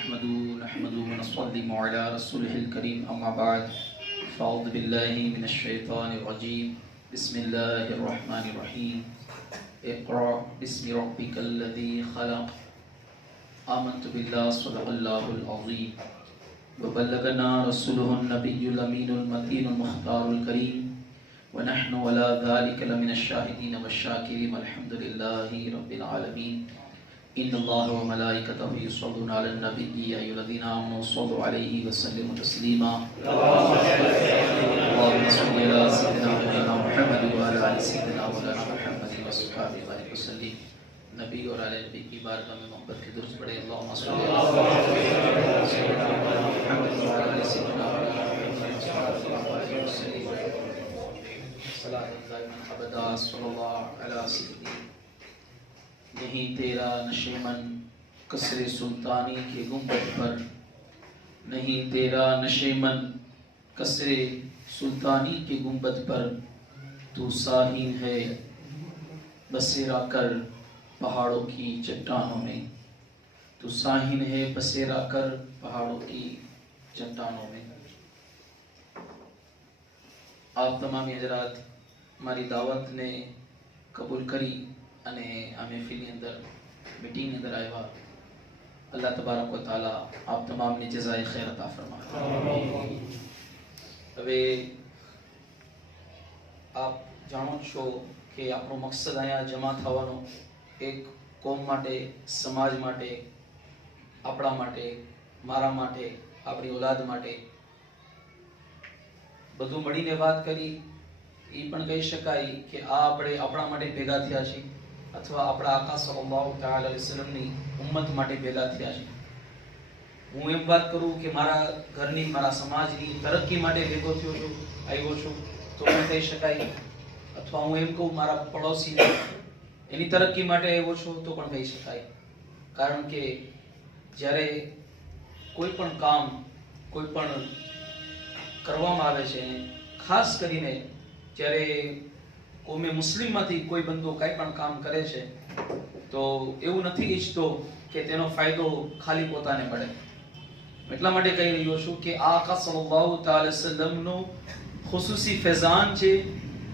نحمده ونصلي على رسوله الكريم أما بعد فأعوذ بالله من الشيطان الرجيم بسم الله الرحمن الرحيم اقرأ باسم ربك الذي خلق آمنت بالله صدق الله العظيم وبلغنا رسوله النبي الأمين المتين المختار الكريم ونحن ولا ذلك لمن الشاهدين والشاكرين والحمد لله رب العالمين إن الله وملائكته يصلون على النبي يا أيها الذين آمنوا صلوا عليه وسلموا تسليما اللهم صل على سيدنا محمد وعلى آل سيدنا مولانا محمد وصحبه وسلم نبی اور علی نبی کی بارگاہ میں محبت کے درست پڑھے اللہم صل علی سیدنا محمد وعلى آل سيدنا محمد وسلم صلاۃ دائما ابدا صلی اللہ علی سیدنا نہیں تیرا نشیمن قصر سلطانی کے گنبد پر نہیں تیرا نشیمن قصر سلطانی کے گنبد پر تو ساحل ہے بسیرا کر پہاڑوں کی چٹانوں میں تو ساحل ہے بسیرا کر پہاڑوں کی چٹانوں میں آپ تمام حضرات ہماری دعوت نے قبول کری અને આ મહેફિલની અંદર મીટિંગની અંદર આવ્યા અલ્લાહ તબારક વ તઆલા આપ તમામને જઝાએ ખૈર અતા ફરમાવે હવે આપ જાણો છો કે આપણો મકસદ અહીંયા જમા થવાનો એક કોમ માટે સમાજ માટે આપણા માટે મારા માટે આપણી ઓલાદ માટે બધું મળીને વાત કરી એ પણ કહી શકાય કે આ આપણે આપણા માટે ભેગા થયા છીએ અથવા આપણા આકા સલ્લલ્લાહુ તઆલા અલૈહિ વસલ્લમની ઉમ્મત માટે ભેગા થયા છે હું એમ વાત કરું કે મારા ઘરની મારા સમાજની તરક્કી માટે ભેગો થયો છું આવ્યો છું તો પણ કહી શકાય અથવા હું એમ કહું મારા પડોશી એની તરક્કી માટે આવ્યો છું તો પણ કહી શકાય કારણ કે જ્યારે કોઈ પણ કામ કોઈ પણ કરવામાં આવે છે ખાસ કરીને જ્યારે કોમે મુસ્લિમમાંથી કોઈ બંદો કાંઈ પણ કામ કરે છે તો એવું નથી ઈચ્છતો કે તેનો ફાયદો ખાલી પોતાને મળે એટલા માટે કહી રહ્યો છું કે આ આકા સલ્લલ્લાહુ તઆલા અલૈહિ વસલ્લમનો ખુસૂસી ફૈઝાન છે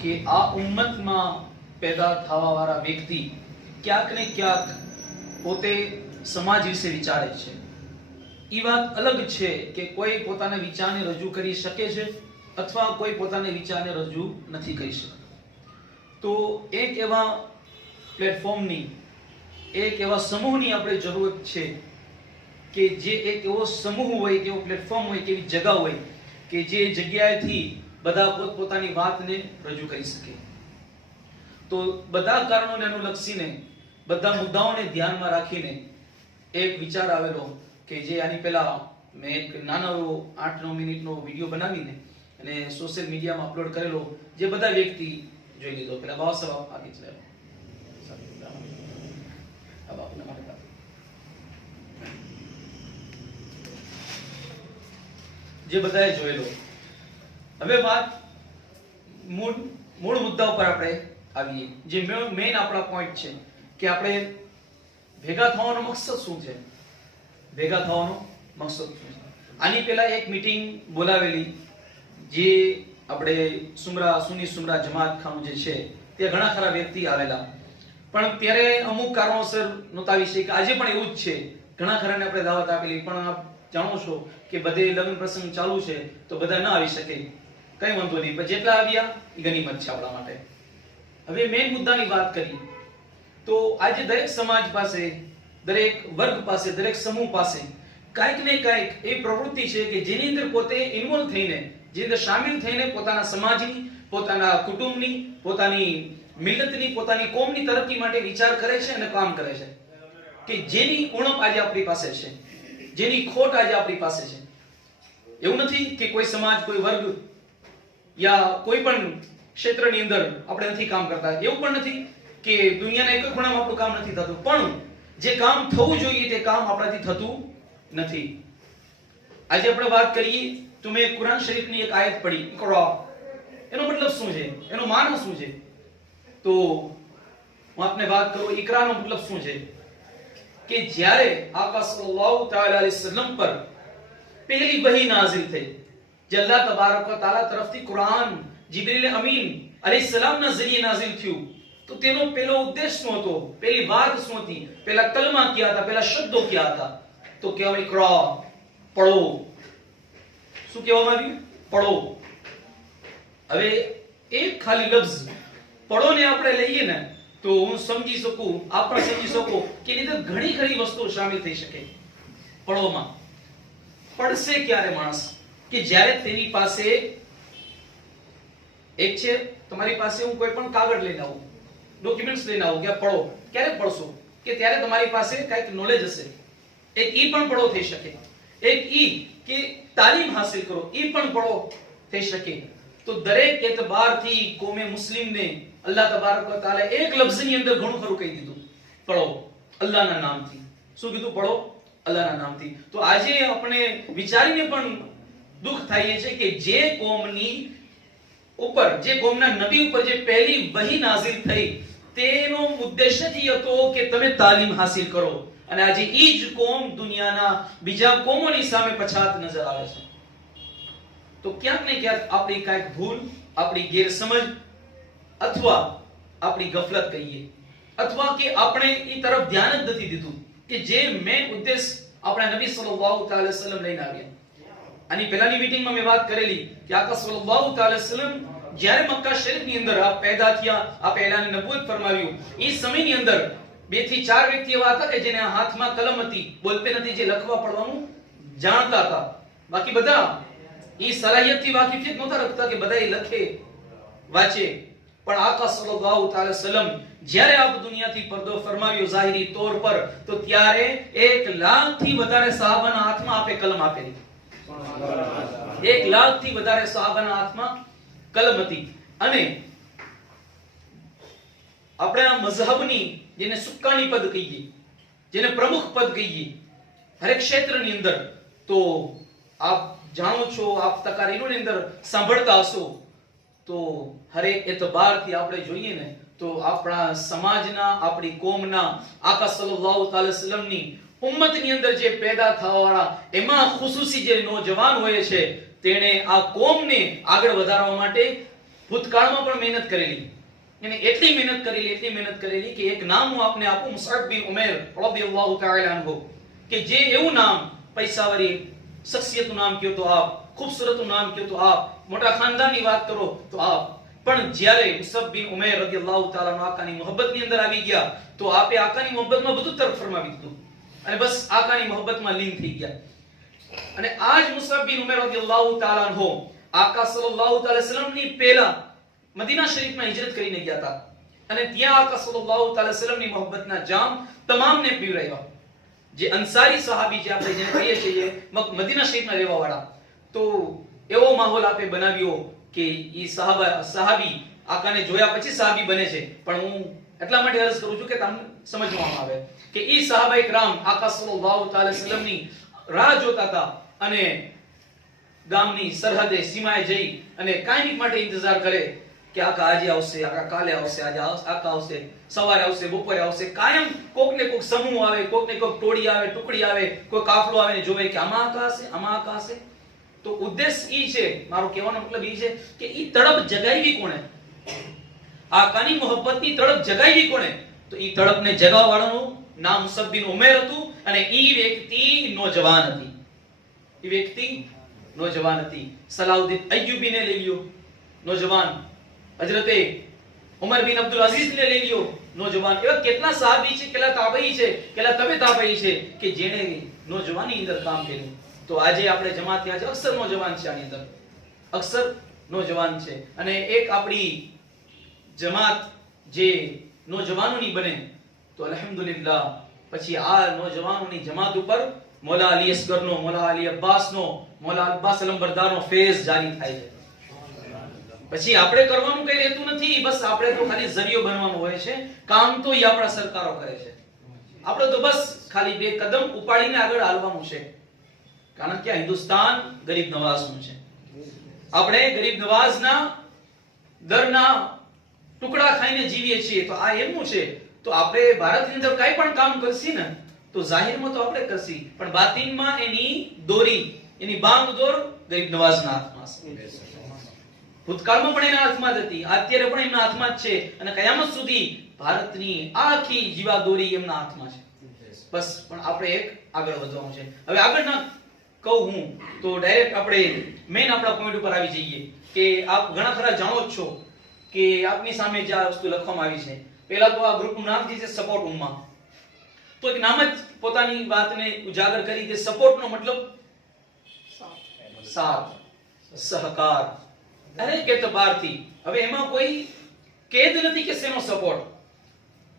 કે આ ઉમ્મતમાં પેદા થવા વાળા વ્યક્તિ ક્યાંક ને ક્યાંક પોતે સમાજ વિશે વિચારે છે એ વાત અલગ છે કે કોઈ પોતાના વિચારને રજૂ કરી શકે છે અથવા કોઈ પોતાના વિચારને રજૂ નથી કરી શકતો તો એક એવા પ્લેટફોર્મની એક એવા સમૂહની આપણે જરૂરત છે કે જે એક એવો સમૂહ હોય કે એવો પ્લેટફોર્મ હોય કે એવી જગ્યા હોય કે જે જગ્યાએથી બધા પોતપોતાની વાતને રજૂ કરી શકે તો બધા કારણોને અનુલક્ષીને બધા મુદ્દાઓને ધ્યાનમાં રાખીને એક વિચાર આવેલો કે જે આની પહેલા મેં એક નાનો એવો 8-9 મિનિટનો વિડીયો બનાવીને અને સોશિયલ મીડિયામાં અપલોડ કરેલો જે બધા વ્યક્તિ જોઈ લીધો પેલા બાવા સાહેબ આગે ચલે अब आपने हमारे पास જે બધાએ જોયેલો હવે વાત મૂળ મુદ્દા ઉપર આપણે આવીએ જે મેઇન આપણા પોઈન્ટ છે કે આપણે ભેગા થવાનો મકસદ શું છે ભેગા થવાનો મકસદ શું છે આની પહેલા એક મીટિંગ બોલાવેલી જે આપણે સુની સુમરા જમાત ખાનું જે છે તે ઘણા ખરા વ્યક્તિ આવેલા પણ ત્યારે અમુક કારણોસર નહોતા આવી શકે આજે પણ એવું જ છે ઘણા ખરાને આપણે દાવત આપેલી પણ આપ જાણો છો કે બધે લગ્ન પ્રસંગ ચાલુ છે તો બધા ન આવી શકે કઈ વાંધો નહીં પણ જેટલા આવ્યા એ ગનીમત છે આપણા માટે હવે મેઇન મુદ્દાની વાત કરી તો આજે દરેક સમાજ પાસે દરેક વર્ગ પાસે દરેક સમૂહ પાસે કાંઈક ને કાંઈક એ પ્રવૃત્તિ છે કે જેની અંદર પોતે ઇન્વોલ્વ થઈને જે અંદર શામિલ થઈને પોતાના સમાજની પોતાના કુટુંબની પોતાની મિલતની પોતાની કોમની તરક્કી માટે વિચાર કરે છે અને કામ કરે છે કે જેની ઉણપ આજે આપણી પાસે છે જેની ખોટ આજે આપણી પાસે છે એવું નથી કે કોઈ સમાજ કોઈ વર્ગ યા કોઈ પણ ક્ષેત્રની અંદર આપણે નથી કામ કરતા એવું પણ નથી કે દુનિયાના એક ખૂણામાં આપણું કામ નથી થતું પણ જે કામ થવું જોઈએ તે કામ આપણાથી થતું નથી આજે આપણે વાત કરીએ તો મેં કુરાન શરીફની એક આયત પઢી ઇકરા એનો મતલબ શું છે એનો માનો શું છે તો હું આપને વાત કરું ઇકરાનો મતલબ શું છે કે જ્યારે આકા સલ્લલ્લાહુ તઆલા અલૈહિ વસલ્લમ પર પહેલી વહી નાઝિલ થઈ, જે અલ્લાહ તબારક વ તઆલા તરફથી કુરાન જિબ્રીલ અમીન અલૈહિ સલામના ઝરીએ નાઝિલ થયું, તો તેનો પહેલો ઉદ્દેશ શું હતો, પહેલી વાત શું હતી, પહેલા કલમા ક્યા હતા, પહેલા શબ્દો ક્યા હતા? તો કહેવાય ઇકરા, પઢો. શું કહેવામાં આવ્યું? પઢો. હવે એક ખાલી લફ્ઝ પઢો ને આપણે લઈએ ને તો હું સમજી શકું, આપ પણ સમજી શકો કે એની અંદર ઘણી ઘણી વસ્તુઓ શામિલ થઈ શકે. પઢોમાં પડશે ક્યારે માણસ? કે જ્યારે તેની પાસે એક છે, તમારી પાસે હું કોઈ પણ કાગળ લઈને આવું, ડોક્યુમેન્ટ્સ લઈને આવું, કે પઢો. ક્યારે પડશો? કે ત્યારે તમારી પાસે કંઈક નોલેજ હશે. એક ઈ પણ પઢો થઈ શકે. એક ઈ કે તાલીમ હાસિલ કરો, ઈ પણ પઢો થઈ શકે. તો દરેક એતબારથી કોમે મુસ્લિમને અલ્લાહ તબારક વ તઆલા એક લફ્ઝની અંદર ઘણું ખરું કહી દીધું, પઢો અલ્લાહના નામથી. શું કીધું? પઢો અલ્લાહના નામથી. તો આજે આપણે વિચારીને પણ દુઃખ થાય છે કે જે કોમની ઉપર, જે કોમના નબી ઉપર જે પહેલી વહી નાઝિલ થઈ, તેનો ઉદ્દેશ્ય જ હતો કે તમે તાલીમ હાસિલ કરો, અને આજે ઈ જ કોમ દુનિયાના બીજા કોમોની સામે પછાત નજર આવે છે. તો ક્યાંક ને ક્યાંક આપણી કાંઈક ભૂલ, આપણી ગેરસમજ અથવા આપણી ગફલત કહીએ, અથવા કે આપણે ઈ તરફ ધ્યાન જ નથી દીધું કે જે મેન ઉદ્દેશ આપણા નબી સલ્લલ્લાહુ તઆલા અલૈહિ વસલ્લમ લઈને આવ્યા. આની પહેલાની મીટિંગમાં મેં વાત કરેલી કે આકા સલ્લલ્લાહુ તઆલા અલૈહિ વસલ્લમ જ્યારે મક્કા શરીફની અંદર આ પેદા થયા, આ પહેલાની નબુવત ફરમાવ્યું, ઈ સમયની અંદર 2 થી 4 વ્યક્તિ એવા હતા કે જેને હાથમાં કલમ હતી, બોલતે નથી, જે લખવા પડવાનું જાણતા હતા. બાકી બધા ઈ સલાહિયતથી વાકેફિયત નહોતા રાખતા કે બધા લખે વાંચે. પણ આકા સલ્લલ્લાહુ તઆલા વસલ્લમ જ્યારે આ દુનિયાથી પડદો ફરમાવ્યો ઝાહિરી તौर પર, તો ત્યારે 1 લાખથી વધારે સહાબાના હાથમાં આપે કલમ આપેલી. 1 લાખથી વધારે સહાબાના હાથમાં કલમ હતી. અને આપણે આ મઝહબની, જેને સુક્કાની પદ કહીએ, જેને પ્રમુખ પદ કહીએ, હરેક ક્ષેત્રની અંદર, તો આપ જાણો છો, આપ તકારીરોની અંદર સાંભળતા હશો, તો હરેક એતબારથી આપણે જોઈએ ને તો આપણા સમાજના, આપણી કોમના આકા સલ્લલ્લાહુ તઆલા વસલ્લમની ઉમ્મતની અંદર જે પેદા થવાવાળા, એમાં ખુસૂસી જે નોજવાન હોય છે, તેણે આ કોમને આગળ વધારવા માટે ભૂતકાળમાં પણ મહેનત કરેલી. એને એટલી મહેનત કરેલી કે એક નામ હું આપને આપું, મુસઅબ બિન ઉમૈર રદિયલ્લાહુ તઆલા અન્હુ, કે જે એવું નામ, પૈસાવાળી શખ્સિયતનું નામ કયો તો આપ, ખૂબસૂરતનું નામ કયો તો આપ, મોટા ખાનદાનની વાત કરો તો આપ, પણ જ્યારે મુસઅબ બિન ઉમૈર રદિયલ્લાહુ તઆલા અન્હુ આકાની મોહબ્બતની અંદર આવી ગયા, તો આપે આકાની મોહબ્બતમાં બધું તરફ ફરમાવી દીધું અને બસ આકાની મોહબ્બતમાં લીન થઈ ગયા. અને આજ મુસઅબ બિન ઉમૈર રદિયલ્લાહુ તઆલા અન્હુ આકા સલ્લલ્લાહુ તઆલા વસલ્લમની પહેલા મદીના શરીફમાં હિજરત કરીને ગયા હતા, અને ત્યાં આકા સલ્લલ્લાહુ તઆલા વસલ્લમની મોહબ્બતના જામ તમામને પીવડાવ્યા. જે અંસારી સહાબી, જે આપણે જેને કહીએ છીએ મદીના શરીફમાં રહેવા વાળા, તો એવો માહોલ આપે બનાવ્યો કે ઈ સહાબી આકાને જોયા પછી સહાબી બને છે. પણ હું એટલા માટે અરજ કરું છું કે તમને સમજવામાં આવે કે ઈ સહાબાએ કિરામ આકા સલ્લલ્લાહુ તઆલા વસલ્લમની રાહ જોતા હતા, અને ગામની સરહદે, સીમાએ જઈ અને કાયમિક માટે ઇંતજાર કરે કે આકા આજે આવશે, આકા કાલે આવશે, આજે આકા આવશે, સવારે આવશે, બપોરે આવશે. કાયમ કોક ને કોક સમૂહ આવે, કોક ને કોક ટોળી આવે, ટુકડી આવે, કોઈ કાફલો આવે ને જોવે કે આમાં આકા હશે, આમાં આકા હશે. તો ઉદ્દેશ ઈ છે, મારો કહેવાનો મતલબ ઈ છે કે ઈ તડપ જગાવી કોણે? આકાની મોહબ્બતની તડપ જગાવી કોણે? તો ઈ તડપને જગાવવા વાળાનું નામ મુસઅબ બિન ઉમૈર હતું, અને ઈ વ્યક્તિ નોજવાન હતી. ઈ વ્યક્તિ નોજવાન હતી. સલાઉદ્દીન અય્યુબીને લઈ લ્યો, નોજવાન. હજરતે ઉમર બિન અબ્દુલ અઝીઝને લઈ લ્યો, નોજવાન. એવા કેટલા સહાબી છે, કેટલા તાબઈ છે, કેટલા તબે તાબઈ છે કે જેણે નોજવાની અંદર કામ કર્યું. તો આજે આપણે જમાત આજે અક્ષર નોજવાન છે, આની અંદર અક્ષર નોજવાન છે. અને એક આપણી જમાત જે નોજવાનોની બને તો અલ્હમ્દુલિલ્લાહ, પછી આ નોજવાનોની જમાત ઉપર મૌલા અલી અસગરનો, મૌલા અલી અબ્બાસનો, મૌલા અબ્બાસ અલમબરદારનો ફેઝ જારી થાય છે. પછી આપણે કરવાનું કઈ રહેતું નથી, બસ આપણે તો ખાલી ઝરિયો બનવાનું હોય છે. કામ તો ઈ આપણા સરકારો કરે છે, આપણે તો બસ ખાલી 2 કદમ ઉપાડીને આગળ હાલવાનું છે. કારણ કે હિન્દુસ્તાન ગરીબ નવાઝનું છે. આપણે ગરીબ નવાઝના દરના ટુકડા ખાઈને જીવીએ છીએ. તો આ એમનું છે. તો આપણે ભારતની અંદર કાઈ પણ કામ કરશી ને, તો તો જાહેરમાં તો આપણે કરશી, પણ બાતિનમાં એની દોરી, એની બાંગ દોર ગરીબ નવાઝના હાથમાં છે. ભૂતકાળમાં પણ એના હાથમાં જ હતી, અત્યારે પણ એમના હાથમાં જ છે, અને કયામત સુધી ભારતની આખી જીવાદોરી એમના હાથમાં છે. બસ પણ આપણે એક આગળ વધવાનું છે. હવે આગળ ના કહું હું તો ડાયરેક્ટ આપણે મેઈન આપણા પોઈન્ટ ઉપર આવી જઈએ કે આપ ઘણા ખરા જાણો જ છો કે આપની સામે જે આ વસ્તુ લખવામાં આવી છે. પહેલા તો આ ગ્રુપનું નામ છે સપોર્ટ ઉમ્મા. તો એક નામ જ પોતાની વાતને ઉજાગર કરી કે સપોર્ટનો મતલબ સાથ, સહકાર, દરેક એતબારથી. હવે એમાં કોઈ કેદ નથી કે શેનો સપોર્ટ,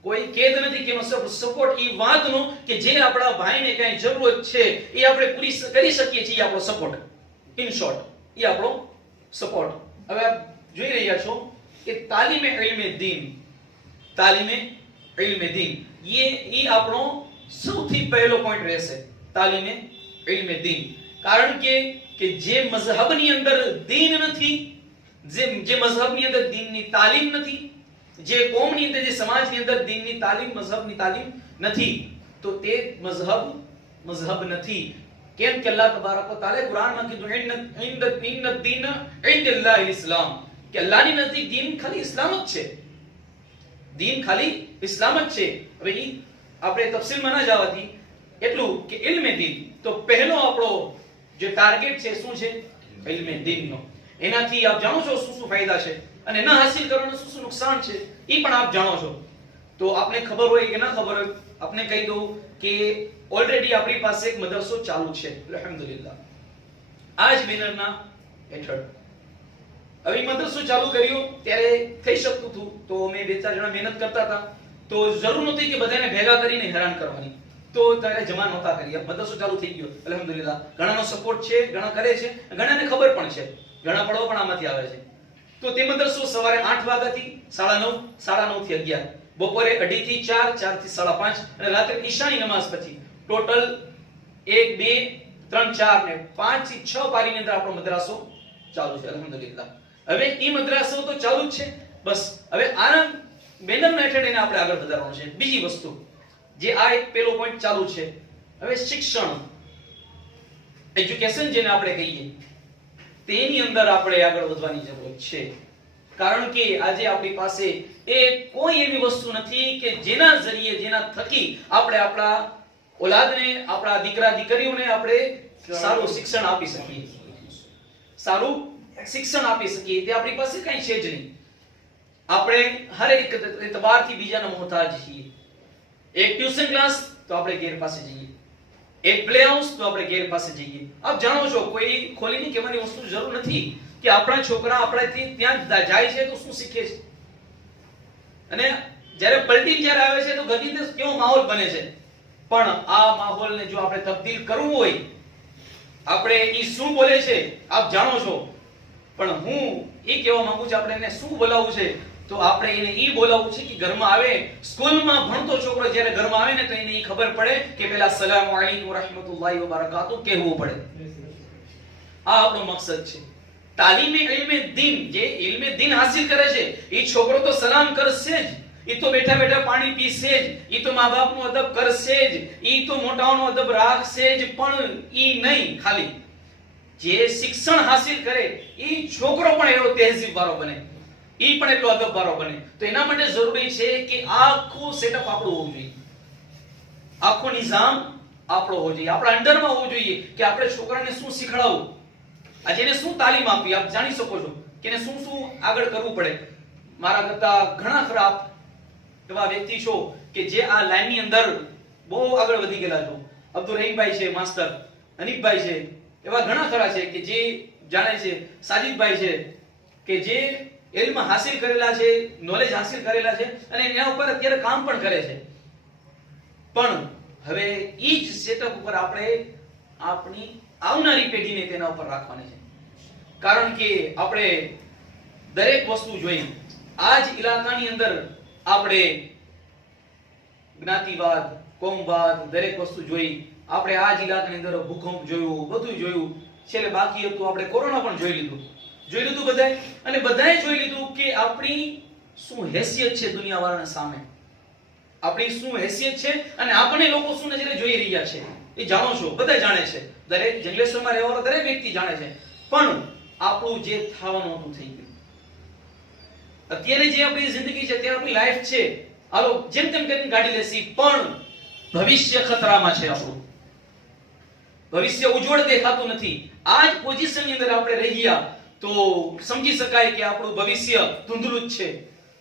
કોઈ કેદ નથી કે એનો સપોર્ટ ઈ વાતનો કે જે આપણા ભાઈને કઈ જરૂરત છે એ આપણે પૂરી કરી શકીએ છીએ, આપણો સપોર્ટ. ઇન શોર્ટ ઈ આપણો સપોર્ટ. હવે આપ જોઈ રહ્યા છો કે તાલીમે ઇલ્મે દીન, તાલીમે ઇલ્મે દીન ઈ આપણો સૌથી પહેલો પોઈન્ટ રહેશે, તાલીમે ઇલ્મે દીન. કારણ કે જે મઝહબની અંદર દીન નથી, જે મઝહબની અંદર દીનની તાલીમ નથી, જે કોમની અંદર, જે સમાજની અંદર દીનની તાલીમ, મઝહબની તાલીમ નથી, તો તે મઝહબ નથી. કેમ કે અલ્લાહ તબારક વ તઆલા કુરાનમાં કીધું ઇન્ન દીન ઇન્દલ્લાહિલ ઇસ્લામ, કે અલ્લાહની નજીક દીન ખાલી ઇસ્લામ જ છે, દીન ખાલી ઇસ્લામ જ છે. હવે ઈ આપણે તફસીલમાં ના જવાથી એટલું કે ઇલ્મે દીન, તો પહેલો આપણો જે ટાર્ગેટ છે શું છે? ઇલ્મે દીનનો. એનાથી આપ જાણો છો શું શું ફાયદા છે અને ન હાસિલ કરવાના શું શું નુકસાન છે, ઈ પણ આપ જાણો છો. તો આપને ખબર હોય કે ના ખબર હોય, આપને કહી દઉં કે ઓલરેડી આપણી પાસે એક મદરસો ચાલુ છે અલ્હમ્દુલિલ્લાહ, આ જ બેનરના હેઠળ. હવે મદરસો ચાલુ કર્યો ત્યારે થઈ શકતું હતું તો અમે બે ચાર જણા મહેનત કરતા હતા, તો જરૂર નહોતી કે બધાને ભેગા કરીને હેરાન કરવાની, તો ત્યારે જમા નહોતા કરી. મદરસો ચાલુ થઈ ગયો અલ્હમ્દુલિલ્લાહ, ઘણાનો સપોર્ટ છે, ઘણા કરે છે, ઘણાને ખબર પણ છે, ઘણા પડવા પણ આમાંથી આવે છે. તો તે મદરસો સવારે 8 વાગ્યાથી 9:30, 9:30 થી 11, બપોરે 2:30 થી 4, 4 થી 5:30 અને રાત્રે ઈશાની નમાઝ પછી ટોટલ 1 2 3 4 ને 5 થી 6 પારીની અંદર આપણો મદ્રાસો ચાલુ છે અલ્હમ્દુલિલ્લાહ. હવે ઈ મદ્રાસો તો ચાલુ જ છે, બસ હવે આના બેનરના હેઠળ એને આપણે આગળ વધારવાનું છે. બીજી વસ્તુ જે આ એક પેલો પોઈન્ટ ચાલુ છે, હવે શિક્ષણ, એજ્યુકેશન જેને આપણે કહીએ, તેની અંદર આપણે આગળ વધવાની જરૂર છે. કારણ કે આજે આપણી પાસે એ કોઈ એવી વસ્તુ નથી કે જેના જરીએ, જેના થકી આપણે આપણા ઓલાદને, આપણા દીકરા દીકરીઓને આપણે સારું શિક્ષણ આપી શકીએ, સારું શિક્ષણ આપી શકીએ. તે આપણી પાસે કઈ છે જ નહીં. આપણે હર એક એતબારથી બીજાના મોહતાજ છીએ. એક ટ્યુશન ક્લાસ તો આપણે ઘેર પાસે જઈએ, એક પ્લે હાઉસ તો આપણે ઘેર પાસે જઈએ. આપ જાણો છો, કોઈ ખોલીને કહેવાની વસ્તુ જરૂર નથી કે આપણા છોકરા આપણાથી ત્યાં જાય છે તો શું શીખે છે, અને જ્યારે પલટી જ્યારે આવે છે તો ગતિને કેવો માહોલ બને છે. પણ આ માહોલને જો આપણે તબદીલ કરવું હોય, આપણે ઈ શું બોલે છે આપ જાણો છો, પણ હું ઈ કહેવા માંગુ છું, આપણે એને શું બોલાવવું છે, તો આપણે એને ઈ બોલાવવું છે કે ઘરમાં આવે, સ્કૂલમાં ભણતો છોકરો જ્યારે ઘરમાં આવે ને તો એને ઈ ખબર પડે કે પહેલા અસ્સલામુ અલૈકુમ વરહમતુલ્લાહિ વબરકાતુહુ કહેવું પડે. આ આપણો મકસદ છે. તાલીમે ઇલ્મે દીન, જે ઇલ્મે દીન હાસિલ કરે છે ઈ છોકરો તો સલામ કરશે જ, ઈ તો બેઠા બેઠા પાણી પીશે જ, ઈ તો મા બાપનો અદબ કરશે જ, ઈ તો મોટાઓનો અદબ રાખશે જ, પણ ઈ નહીં, ખાલી જે શિક્ષણ હાસિલ કરે ઈ છોકરો પણ એવો તહેઝીબ વાળો બને, ઈ પણ એટલો અદબ વાળો બને. તો એના માટે જરૂરી છે કે આખું સેટઅપ આપણું હોવું જોઈએ, આખો નિઝામ આપણો હોવો જોઈએ, આપણા અંડરમાં હોવું જોઈએ કે આપણે છોકરાને શું શીખડાવવું, આજે એને શું તાલીમ આપવી. આપ જાણી શકો છો કે એને શું શું આગળ કરવું પડે. મારા કરતા ઘણા ખરા એવા વ્યક્તિ છો કે જે આ લાઈનની અંદર બહુ આગળ વધી ગયેલા છો. અબ્દુલ રહીમભાઈ છે, માસ્ટર હનીફભાઈ છે, એવા ઘણા ખરા છે કે જે જાણે છે, સાજિદભાઈ છે કે જે ઇલ્મ હાસિલ કરેલા છે, નોલેજ હાસિલ કરેલા છે અને એના ઉપર અત્યારે કામ પણ કરે છે. પણ હવે ઈ જ સેટઅપ ઉપર આપણે આપણી આવનારી પેઢીને તેના ઉપર રાખવાની છે. કારણ કે આપણે દરેક વસ્તુ જોઈ, આ જ ઇલાકાની અંદર આપણે જ્ઞાતિવાદ, કોમવાદ, દરેક વસ્તુ જોઈ. આપણે આ જ ઇલાકાની અંદર ભૂકંપ જોયું, બધું જોયું. છેલ્લે બાકી હતું આપણે કોરોના પણ જોઈ લીધું બધાએ, અને બધાએ જોઈ લીધું કે આપણી શું હેસિયત છે દુનિયાવાળાના સામે. આપણી શું હેસિયત છે અને આપણે લોકો શું નજરે જોઈ રહ્યા છે એ જાણો છો, બધા જાણે છે, દરેક જંગલેશ્વરમાં રહેવાનો દરેક વ્યક્તિ જાણે છે. પણ આપણું જે થવાનું હતું થઈ ગયું. અત્યારે જે આપણી જિંદગી છે, અત્યારે આપણી લાઈફ છે, હાલો જેમ તેમ કરીને ગાડી લેસી, પણ ભવિષ્ય ખતરામાં છે. આપણું ભવિષ્ય ઉજ્જવળ દેખાતું નથી. આ જ પોઝિશનની અંદર આપણે રહી ગયા તો સમજી શકાય કે આપણું ભવિષ્ય ધૂંધળું જ છે.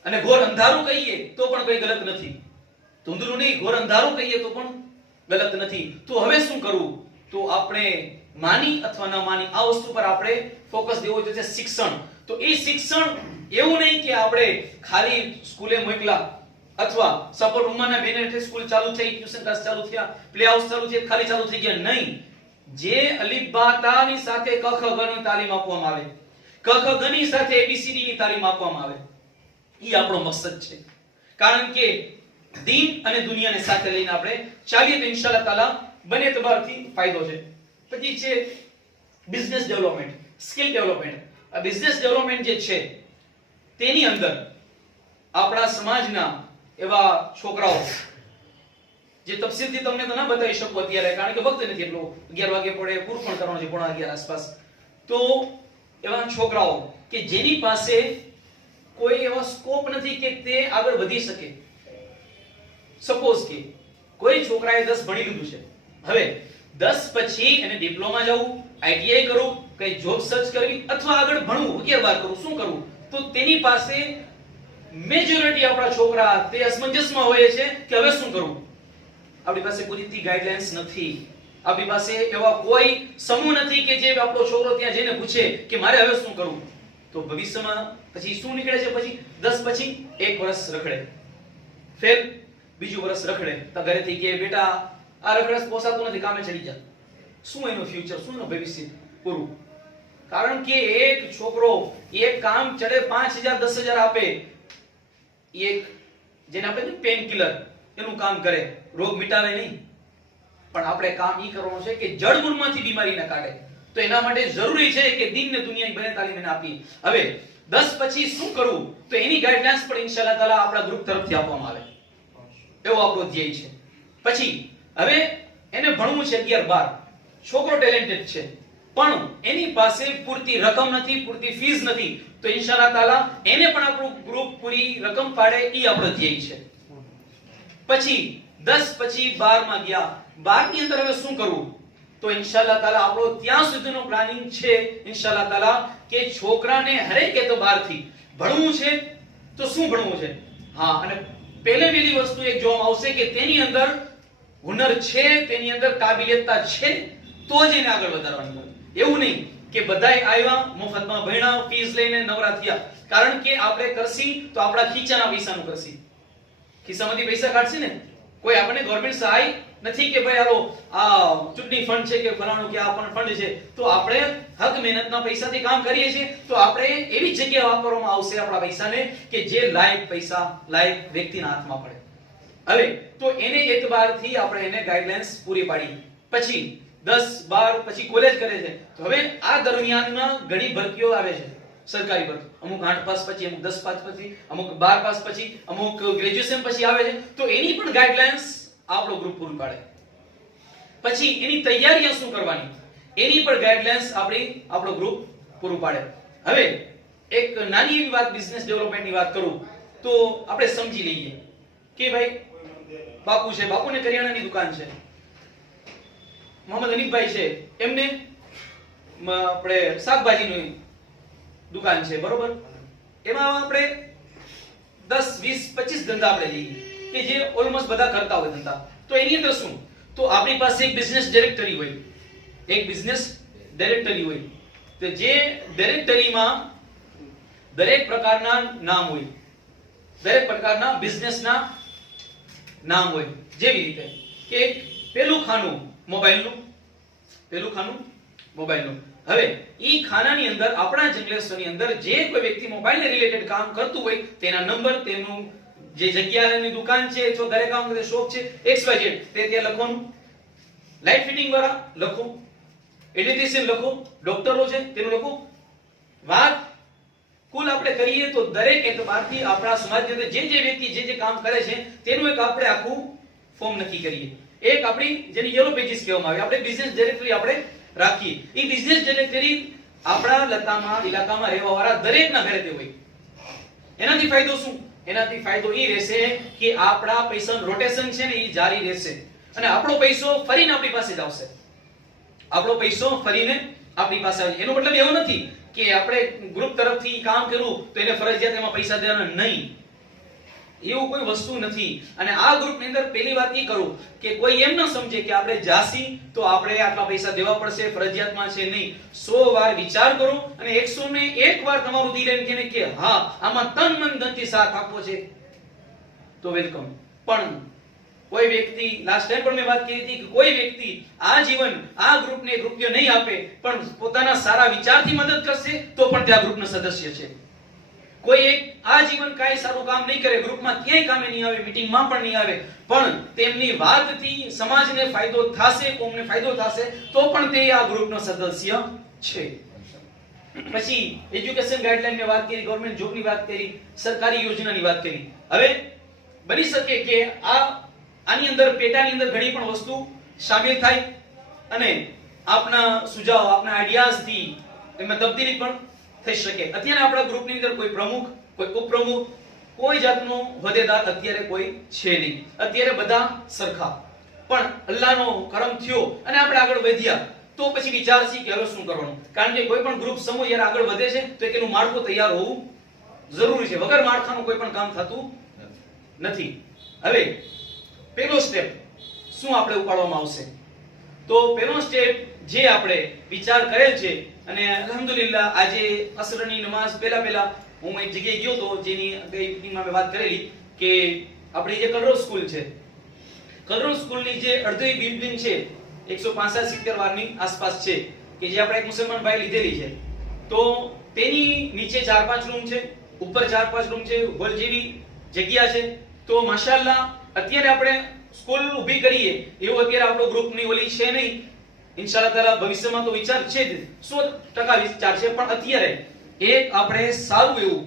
અને ઘોર અંધારું કહીએ તો પણ કંઈ ગલત નથી. ધૂંધળું નહીં, ઘોર અંધારું કહીએ તો પણ ગલત નથી. તો હવે શું કરવું? તો આપણે માની અથવા ન માની આ વસ્તુ પર આપણે ફોકસ દેવો જોઈએ. શિક્ષણ, તો એ શિક્ષણ એવું નહીં કે આપણે ખાલી સ્કૂલે મોકલા અથવા સપોર્ટ ઉમાના બેનર સ્કૂલ ચાલુ થઈ, ટ્યુશન ક્લાસ ચાલુ થયા, પ્લે હાઉસ ચાલુ થયા, ખાલી ચાલુ થઈ ગયા, નહીં. જે અલીફ બા તા ની સાથે ક ખ ગ ની તાલીમ આપવામાં આવે, ક ખ ગ ની સાથે એબીસીડી ની તાલીમ આપવામાં આવે, ઈ આપણો મકસદ છે. કારણ કે દીન અને દુનિયાને સાથે લઈને આપણે ચાલીએ તો ઇન્શાઅલ્લાહ તાલા બંને તરફથી ફાયદો છે. પછી છે બિઝનેસ ડેવલપમેન્ટ, સ્કિલ ડેવલપમેન્ટ. આ બિઝનેસ ડેવલપમેન્ટ જે છે તેની અંદર આપણા સમાજના એવા છોકરાઓ જે તફસીલથી તમને તો ના બતાવી શકું અત્યારે, કારણ કે વખત નથી એટલો, 11 વાગે પડે પૂરું પણ કરવાનું છે, 11:30 આસપાસ. તો એવા છોકરાઓ કે જેની પાસે કોઈ એવો સ્કોપ નથી કે તે આગળ વધી શકે. સપોઝ કે કોઈ છોકરાએ 10 ભણી લીધું છે, હવે 10 પછી એને ડિપ્લોમા જવું, આઈટીઆઈ કરવું, કઈ જોબ સર્ચ કરવી અથવા આગળ ભણવું, 11 કરવું, શું કરવું? તો તેની પાસે મેજોરિટી આપણા છોકરા તે અસમંજસમાં હોય છે કે હવે શું કરવું. આપણી પાસે પૂરી ગાઈડલાઇન્સ નથી. આપણી પાસે એવા કોઈ સમૂહ નથી કે જે આપણો છોકરો ત્યાં જઈને પૂછે કે મારે હવે શું કરવું. તો ભવિષ્યમાં પછી શું નીકળે છે? પછી 10 પછી 1 વર્ષ રખડે, ફેલ, બીજું વર્ષ રખડે, તો ઘરેથી કે બેટા આ રખડસ પોસાતું નથી, કામે ચડી જા. શું એનું ફ્યુચર, શું એનું ભવિષ્ય પૂરું? કારણ કે એક છોકરો એક કામ ચડે 5000 10000 આપે, એક જેને આપણે પેન કિલર એનું કામ કરે, રોગ મિટાવે નહીં, પણ આપણે કામ ઈ કરવાનું છે કે જડ મૂળમાંથી બીમારી ન કાઢે. તો એના માટે જરૂરી છે કે દીન ને દુનિયાની બંને તાલીમ એને આપી. હવે 10 પછી શું કરવું? તો એની ગાઈડલાઇન્સ પણ ઇન્શાઅલ્લાહ તાલા આપણા ગ્રુપ તરફથી આપવામાં આવે, એવો આપણો ધ્યેય છે. પછી હવે એને ભણવું છે 11 12, છોકરો ટેલેન્ટેડ છે પણ એની પાસે પૂરતી રકમ નથી, પૂરતી ફીસ નથી, તો ઇન્શાઅલ્લાહ તાલા એને પણ આપણું ગ્રુપ પૂરી રકમ પાડે, ઈ આપણો ધ્યેય છે. પછી 10 પછી 12 માં ગયા, 12 ની અંદર હવે શું કરવું? તો ઇન્શાઅલ્લાહ તાલા આપણો ત્યાં સુધીનો પ્લાનિંગ છે ઇન્શાઅલ્લાહ તાલા કે છોકરાને હરેકે તો 12 થી ભણવું છે. તો શું ભણવું છે? હા, અને પહેલી વસ્તુ એક જોવામાં આવશે કે તેની અંદર હુનર છે, તેની અંદર કાબિલિયતતા છે, તો જ એને આગળ વધારવાનું. એવું નહીં કે બધાય આવ્યા મફતમાં ભણ્યા, ફીસ લઈને નવરા થયા. કારણ કે આપણે કરસી તો આપણા ખીચાના પૈસાનું કરસી, ખિસ્સામાંથી પૈસા કાઢશે ને. કોઈ આપણને ગવર્નમેન્ટ સહાય નથી કે ભાઈ હાલો આ ચૂંટણી ફંડ છે કે ફલાણું કે આ ફંડ છે, તો આપણે હક મહેનતના પૈસાથી કામ કરીએ છીએ. તો આપણે એવી જગ્યાએ વાપરવામાં આવશે આપણા પૈસાને કે જે લાયક પૈસા લાયક વ્યક્તિના હાથમાં પડે. હવે તો એને એતબારથી આપણે એને ગાઈડલાઇન્સ પૂરી પાડી. પછી 10 12 પછી કોલેજ કરે છે, તો હવે આ દરમિયાનમાં ઘણી ભરતીઓ આવે છે, સરકારી ભરતી. અમુક 8 પાસ પછી, અમુક 10 પાસ પછી, અમુક 12 પાસ પછી, અમુક ગ્રેજ્યુએશન પછી આવે છે. તો એની પણ ગાઈડલાઇન્સ આપણો ગ્રુપ પૂરું પાડે. પછી એની તૈયારીઓ શું કરવાની, એની પણ ગાઈડલાઇન્સ આપણો ગ્રુપ પૂરું પાડે. હવે એક નાની એવી વાત બિઝનેસ ડેવલપમેન્ટની વાત કરું તો આપણે સમજી લઈએ કે ભાઈ બાપુ છે, બાપુને કરિયાણાની દુકાન છે, મોહમ્મદ હનીફભાઈ છે, એમને આપણે શાકભાજીની દુકાન છે, બરોબર? એમાં આપણે 10 20 25 ધંધા આપણે લઈએ કે જે ઓલમોસ્ટ બધા કરતા હોય ધંધા. તો એની અંદર શું? તો આપણી પાસે એક બિઝનેસ ડાયરેક્ટરી હોય, એક બિઝનેસ ડાયરેક્ટરી હોય. તો જે ડાયરેક્ટરીમાં દરેક પ્રકારના નામ હોય, દરેક પ્રકારના બિઝનેસના નામ હોય. જેવી રીતે કે પેલું ખાનું મોબાઈલનું, પેલું ખાનું મોબાઈલનું. હવે ઈ ખાનાની અંદર આપણા જંગલેશ્વરની અંદર જે કોઈ વ્યક્તિ મોબાઈલને રિલેટેડ કામ કરતું હોય તેના નંબર, તેનું જે જગ્યાની દુકાન છે, જો ઘરે કામ કરે શોપ છે, XYZ, તે ત્યાં લખવાનું. લાઇટ ફિટિંગ વાળા લખો, ઇલેક્ટ્રિશિયન લખો, ડોક્ટરો છે તેનું લખો. વાત કુલ આપણે કરીએ તો દરેક એતબારથી આપણા સમાજની અંદર જે જે વ્યક્તિ જે જે કામ કરે છે તેનું એક આપણે આખું ફોર્મ નક્કી કરીએ. એક આપણી જેની યલો પેજીસ કહેવામાં આવે, આપણે બિઝનેસ ડિરેક્ટરી આપણે રાખીએ. એ બિઝનેસ ડિરેક્ટરી આપણા લતામાં ઇલાકામાં રહેવાવાળા દરેકના ઘરે તે હોય. એનાથી ફાયદો શું? એનાથી ફાયદો એ રહેશે કે આપણા પૈસાનું રોટેશન છે ને એ જારી રહેશે અને આપણો પૈસો ફરીને આપણી પાસે જ આવશે. આપણો પૈસો ફરીને આપણી પાસે આવશે. એનો મતલબ એવો નથી કે આપણે ગ્રુપ તરફથી કામ કર્યું તો એને ફરજિયાત એમાં પૈસા દેવાના નહીં. એવું કોઈ વસ્તુ નથી. અને આ ગ્રુપની અંદર પહેલી વાત એ કરું કે કોઈ એમ ન સમજે કે આપણે જાસી તો આપણે આટલા પૈસા દેવા પડશે, ફરજિયાતમાં છે નહીં. 100 વાર વિચાર કરો અને 101 વાર તમારું દિલ એમ કહે કે હા આમાં તન મન ધનથી સાથ આપવો છે તો વેલકમ. પણ કોઈ વ્યક્તિ, લાસ્ટ ટાઈમ પણ મેં વાત કરી હતી કે કોઈ વ્યક્તિ આ જીવન આ ગ્રુપને 1 રૂપિયો નહીં આપે પણ પોતાના સારા વિચારથી મદદ કરશે તો પણ તે આ ગ્રુપનો સદસ્ય છે. કોઈ એક આ જીવન કાંઈ સારું કામ નહીં કરે, ગ્રુપમાં ક્યાંય કામે નહીં આવે, મીટિંગમાં પણ નહીં આવે, પણ તેમની વાતથી સમાજને ફાયદો થશે, કોમને ફાયદો થશે તો પણ તે આ ગ્રુપનો સદસ્ય છે. પછી એજ્યુકેશન ગાઈડલાઈન ની વાત કરી, ગવર્નમેન્ટ જોબની વાત કરી, સરકારી યોજનાની વાત કરી. હવે બની શકે કે આની અંદર પેટાની અંદર ઘણી પણ વસ્તુ શામેલ થાય અને આપના સુઝાવ, આપના આઈડિયાઝથી એમાં તબદીલી પણ થઈ શકે. અત્યારે આપણા ગ્રુપની અંદર કોઈ પ્રમુખ, કોઈ ઉપપ્રમુખ, કોઈ જાતનો હોદ્દેદાર અત્યારે કોઈ છે નહીં. અત્યારે બધા સરખા. પણ અલ્લાહનો કરમ થયો અને આપણે આગળ વધ્યા તો પછી વિચાર છે કે હવે શું કરવાનું. કારણ કે કોઈ પણ ગ્રુપ સમૂહ જ્યારે આગળ વધે છે તો એનું માળખું તૈયાર હોવું જરૂરી છે. વગર માળખાનું કોઈ પણ કામ થતું નથી. હવે પહેલો સ્ટેપ શું આપણે ઉપાડવામાં આવશે? તો પહેલો સ્ટેપ જે આપણે વિચાર કરેલ છે અને અલ્હમ્દુલિલ્લાહ આજે અસરની નમાઝ પહેલા હું એક જગ્યાએ ગયો તો જેની ગઈ મીટિંગમાં મેં વાત કરેલી કે આપણી જે કલરવ સ્કૂલ છે, કલરવ સ્કૂલની જે અડધી બિલ્ડિંગ છે 165-70 વારની આસપાસ છે કે જે આપણે એક મુસલમાન ભાઈ લીધેલી છે. તો તેની નીચે 4-5 રૂમ છે, ઉપર 4-5 રૂમ છે, હોલ જેવી જગ્યા છે. તો માશાઅલ્લાહ અત્યારે આપણે સ્કૂલ ઊભી કરીએ એવું અત્યારે આપણો ગ્રુપની ઓલી છે નહીં. ઇન્શાઅલ્લાહ તાલા ભવિષ્યમાં તો વિચાર છે જ, 100% વિચાર છે. પણ અત્યારે એક આપણે સારું એવું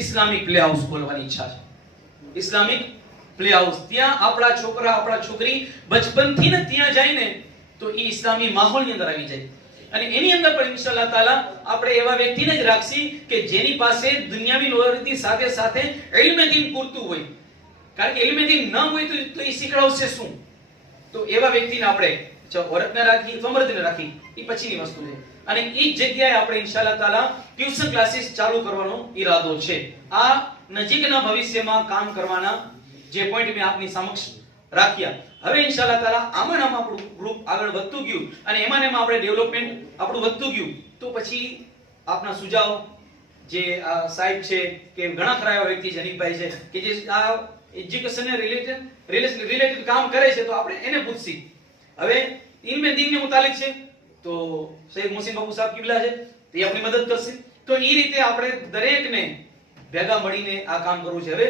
ઇસ્લામિક પ્લે હાઉસ ખોલવાની ઈચ્છા છે. ઇસ્લામિક પ્લે હાઉસ, ત્યાં આપણા છોકરા, આપણા છોકરી બચપનથી ને ત્યાં જાય ને તો એ ઇસ્લામી માહોલની અંદર આવી જાય. અને એની અંદર પણ ઇન્શાઅલ્લાહ તાલા આપણે એવા વ્યક્તિને જ રાખશી કે જેની પાસે દુનિયાવી નોલેજની સાથે સાથે ઇલ્મે દીન પૂરતું હોય. કારણ કે ઇલ્મે દીન ન હોય તો એ શીખડાવશે શું? તો એવા વ્યક્તિને આપણે ઓરતને રાખી, સમૃદ્ધને રાખી, એ પછીની વસ્તુ છે. અને એ જ જગ્યાએ આપણે ઇન્શાઅલ્લાહ તાલા ટ્યુશન ક્લાસીસ ચાલુ કરવાનો ઈરાદો છે. આ નજીકના ભવિષ્યમાં કામ કરવાના જે પોઈન્ટ મેં આપની સમક્ષ રાખ્યા. હવે ઇન્શાઅલ્લાહ તાલા આમાં આપણું ગ્રુપ આગળ વધતું ગયું અને એમાં આપણે ડેવલપમેન્ટ આપણું વધતું ગયું તો પછી આપના સુઝાવ જે આ સાહેબ છે કે ઘણા ખરા એવા વ્યક્તિ જનીફભાઈ છે કે જે આ એજ્યુકેશનને રિલેટેડ કામ કરે છે તો આપણે એને પૂછશી. હવે ઇલ્મે દીનને મુતાલિક છે તો શેખ મોહસિન બાપુ સાહેબ કિબલા છે તે આપણી મદદ કરશે. તો એ રીતે આપણે દરેકને ભેગા મળીને આ કામ કરવું છે. હવે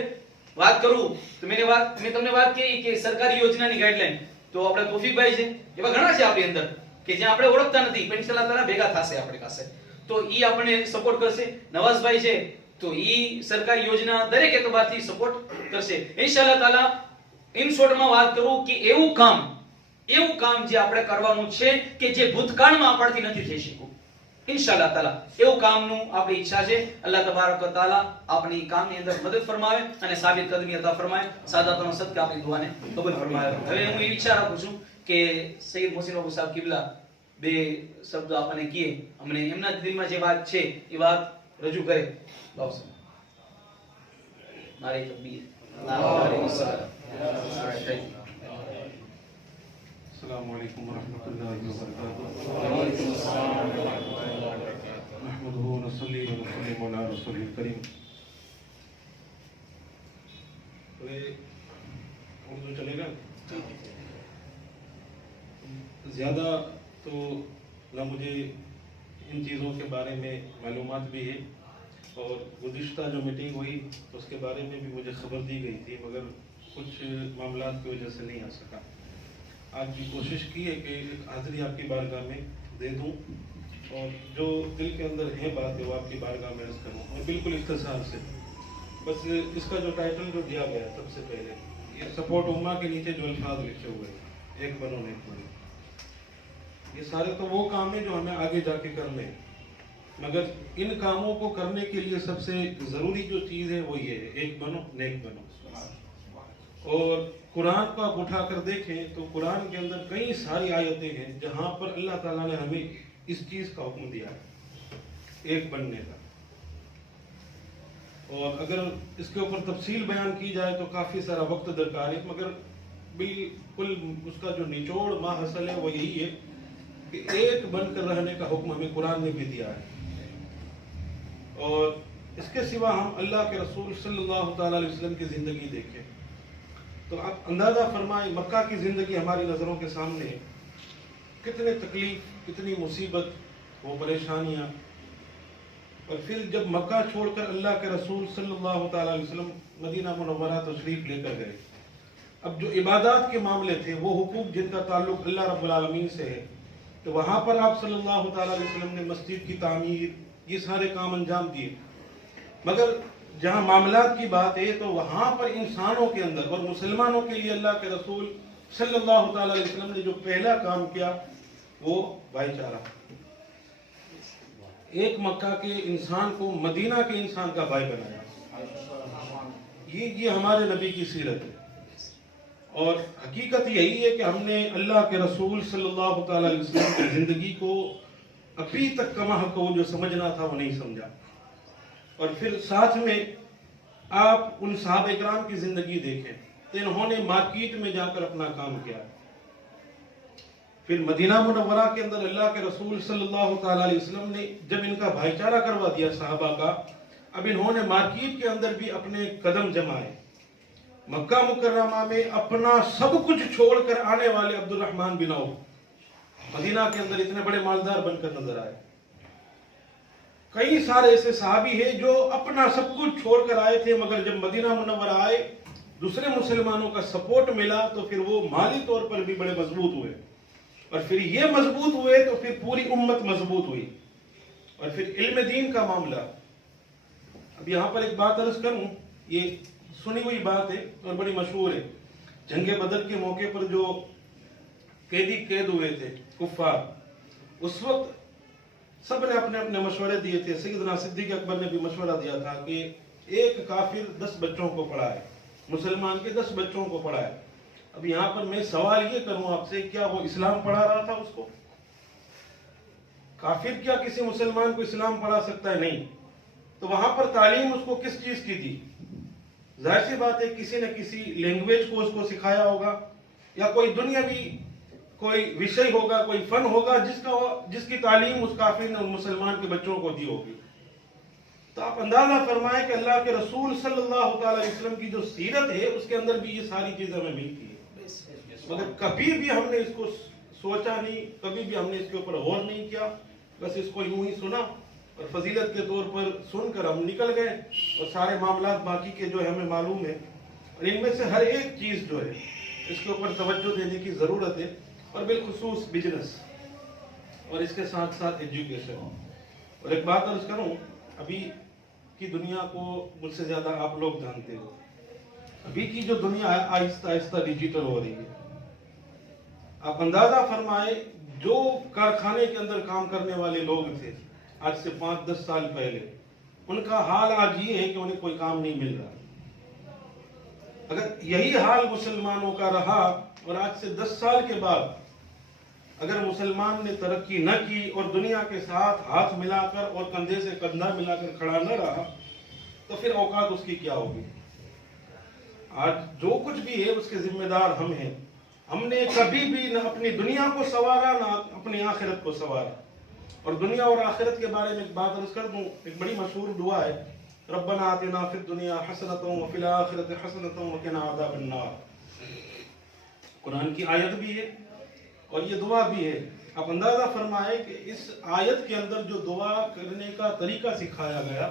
વાત કરું તો મેં તમને વાત કરી કે સરકારી યોજનાની ગાઈડલાઈન તો આપણે તોફીકભાઈ છે, એવા ઘણા છે આપણી અંદર કે જ્યાં આપણે ઓળખતા નથી પણ ઇન્શાઅલ્લાહ તાલા ભેગા થશે આપણી પાસે તો ઈ આપણને સપોર્ટ કરશે. નવાઝભાઈ છે તો ઈ સરકારી યોજના દરેક એતબારથી સપોર્ટ કરશે ઇન્શાઅલ્લાહ તાલા. ઇન શોર્ટમાં વાત કરું કે એવું કામ જે આપણે કરવાનું છે કે જે ભૂતકાળમાં આપણથી નથી થઈ શક્યું ઇન્શાઅલ્લાહ તાલા એવું કામનું આપણી ઈચ્છા છે. અલ્લાહ તબારક વ તઆલા આપણી કામની અંદર મદદ ફરમાવે અને સાબિત કદમી અતા ફરમાવે. સાદાતોનો સદકા આપણી દુઆને કબૂલ ફરમાવે. હવે હું એ ઈચ્છા રાખું છું કે સૈયદ મોહસિન બાપુ સાહેબ કિબલા બે શબ્દ આપણને કહે, અમને એમના દિલમાં જે વાત છે એ વાત રજૂ કરે. મારી તકબીર. السلام علیکم ورحمۃ اللہ وبرکاتہ. وعلیکم السلام ورحمۃ اللہ وبرکاتہ. نحمده ونصلي ونسلم علی رسول الکریم. اردو چلے گا؟ زیادہ تو نہ مجھے ان چیزوں کے بارے میں معلومات بھی ہے اور گزشتہ جو میٹنگ ہوئی اس کے بارے میں بھی مجھے خبر دی گئی تھی مگر کچھ معاملات کی وجہ سے نہیں آ سکا. آج بھی کوشش کی ہے کہ ایک حاضری آپ کی بارگاہ میں دے دوں اور جو دل کے اندر ہیں باتیں وہ آپ کی بارگاہ میں عرض کروں اور بالکل اختصار سے. بس اس کا جو ٹائٹل جو دیا گیا سب سے پہلے یہ سپورٹ امہ کے نیچے جو الفاظ لکھے ہوئے ہیں ایک بنو نیک بنو, یہ سارے تو وہ کام ہیں جو ہمیں آگے جا کے کرنے ہیں, مگر ان کاموں کو کرنے کے لیے سب سے ضروری جو چیز ہے وہ یہ ہے ایک بنو نیک بنو. اور قرآن کو آپ اٹھا کر دیکھیں تو قرآن کے اندر کئی ساری آیتیں ہیں جہاں پر اللہ تعالیٰ نے ہمیں اس چیز کا حکم دیا ہے ایک بننے کا. اور اگر اس کے اوپر تفصیل بیان کی جائے تو کافی سارا وقت درکار ہے, مگر بالکل اس کا جو نچوڑ ما حاصل ہے وہ یہی ہے کہ ایک بن کر رہنے کا حکم ہمیں قرآن نے بھی دیا ہے. اور اس کے سوا ہم اللہ کے رسول صلی اللہ تعالیٰ علیہ وسلم کی زندگی دیکھیں تو آپ اندازہ فرمائیں مکہ کی زندگی ہماری نظروں کے سامنے ہے, کتنے تکلیف, کتنی مصیبت, وہ پریشانیاں. اور پھر جب مکہ چھوڑ کر اللہ کے رسول صلی اللہ تعالیٰ علیہ وسلم مدینہ منورہ تشریف لے کر گئے, اب جو عبادات کے معاملے تھے وہ حقوق جن کا تعلق اللہ رب العالمین سے ہے تو وہاں پر آپ صلی اللہ تعالیٰ علیہ وسلم نے مسجد کی تعمیر یہ سارے کام انجام دیے. مگر جہاں معاملات کی بات ہے تو وہاں پر انسانوں کے اندر اور مسلمانوں کے لیے اللہ کے رسول صلی اللہ تعالیٰ علیہ وسلم نے جو پہلا کام کیا وہ بھائی چارہ. ایک مکہ کے انسان کو مدینہ کے انسان کا بھائی بنایا. یہ ہمارے نبی کی سیرت ہے. اور حقیقت یہی ہے کہ ہم نے اللہ کے رسول صلی اللہ تعالیٰ علیہ وسلم کی زندگی کو ابھی تک کما حق کو جو سمجھنا تھا وہ نہیں سمجھا. اور پھر ساتھ میں آپ ان صحابہ اکرام کی زندگی دیکھیں تو انہوں نے مارکیٹ میں جا کر اپنا کام کیا. پھر مدینہ منورہ کے اندر اللہ کے رسول صلی اللہ تعالیٰ علیہ وسلم نے جب ان کا بھائی چارہ کروا دیا صحابہ کا, اب انہوں نے مارکیٹ کے اندر بھی اپنے قدم جمائے. مکہ مکرمہ میں اپنا سب کچھ چھوڑ کر آنے والے عبد الرحمن بن عوف مدینہ کے اندر اتنے بڑے مالدار بن کر نظر آئے. کئی سارے ایسے صحابی ہیں جو اپنا سب کچھ چھوڑ کر آئے تھے, مگر جب مدینہ منورہ آئے دوسرے مسلمانوں کا سپورٹ ملا تو پھر وہ مالی طور پر بھی بڑے مضبوط ہوئے. اور پھر یہ مضبوط ہوئے تو پھر پوری امت مضبوط ہوئی. اور پھر علم دین کا معاملہ, اب یہاں پر ایک بات عرض کروں, یہ سنی ہوئی بات ہے اور بڑی مشہور ہے. جنگ بدر کے موقع پر جو قیدی قید ہوئے تھے کفار, اس وقت سب نے اپنے اپنے مشورے دیے تھے. سیدنا صدیق اکبر نے بھی مشورہ دیا تھا کہ ایک کافر 10 بچوں کو پڑھائے, مسلمان کے 10 بچوں کو پڑھائے. اب یہاں پر میں سوال یہ کروں آپ سے, کیا وہ اسلام پڑھا رہا تھا اس کو؟ کافر کیا کسی مسلمان کو اسلام پڑھا سکتا ہے؟ نہیں. تو وہاں پر تعلیم اس کو کس چیز کی دی؟ ظاہر سی بات ہے کسی نہ کسی لینگویج کو اس کو سکھایا ہوگا, یا کوئی دنیاوی کوئی وشے ہوگا, کوئی فن ہوگا جس کی تعلیم اس کافر نے مسلمان کے بچوں کو دی ہوگی. تو آپ اندازہ فرمائیں کہ اللہ کے رسول صلی اللہ تعالی علیہ وسلم کی جو سیرت ہے اس کے اندر بھی یہ ساری چیزیں ہمیں ملتی ہیں. مگر کبھی بھی ہم نے اس کو سوچا نہیں, کبھی بھی ہم نے اس کے اوپر غور نہیں کیا, بس اس کو یوں ہی سنا اور فضیلت کے طور پر سن کر ہم نکل گئے. اور سارے معاملات باقی کے جو ہے ہمیں معلوم ہے, اور ان میں سے ہر ایک چیز جو ہے اس کے اوپر توجہ دینے کی ضرورت ہے, اور بالخصوص بزنس اور اس کے ساتھ ساتھ ایجوکیشن. اور ایک بات عرض کروں, ابھی کی دنیا کو مجھ سے زیادہ آپ لوگ جانتے ہو, ابھی کی جو دنیا ہے آہستہ آہستہ ڈیجیٹل ہو رہی ہے. آپ اندازہ فرمائے جو کارخانے کے اندر کام کرنے والے لوگ تھے آج سے 5-10 سال پہلے, ان کا حال آج یہ ہے کہ انہیں کوئی کام نہیں مل رہا. اگر یہی حال مسلمانوں کا رہا اور آج سے 10 سال کے بعد اگر مسلمان نے ترقی نہ کی اور دنیا کے ساتھ ہاتھ ملا کر اور کندھے سے کندھا ملا کر کھڑا نہ رہا, تو پھر اوقات اس کی کیا ہوگی؟ آج جو کچھ بھی ہے اس کے ذمہ دار ہم ہیں. ہم نے کبھی بھی نہ اپنی دنیا کو سنوارا نہ اپنی آخرت کو سنوارا. اور دنیا اور آخرت کے بارے میں ایک بات عرض کر دوں, ایک بڑی مشہور دعا ہے, ربنا آتنا فی الدنیا حسنۃ وفی الآخرۃ حسنۃ وقنا عذاب النار. قرآن کی آیت بھی ہے اور یہ دعا بھی ہے. آپ اندازہ فرمائیں کہ اس آیت کے اندر جو دعا کرنے کا طریقہ سکھایا گیا,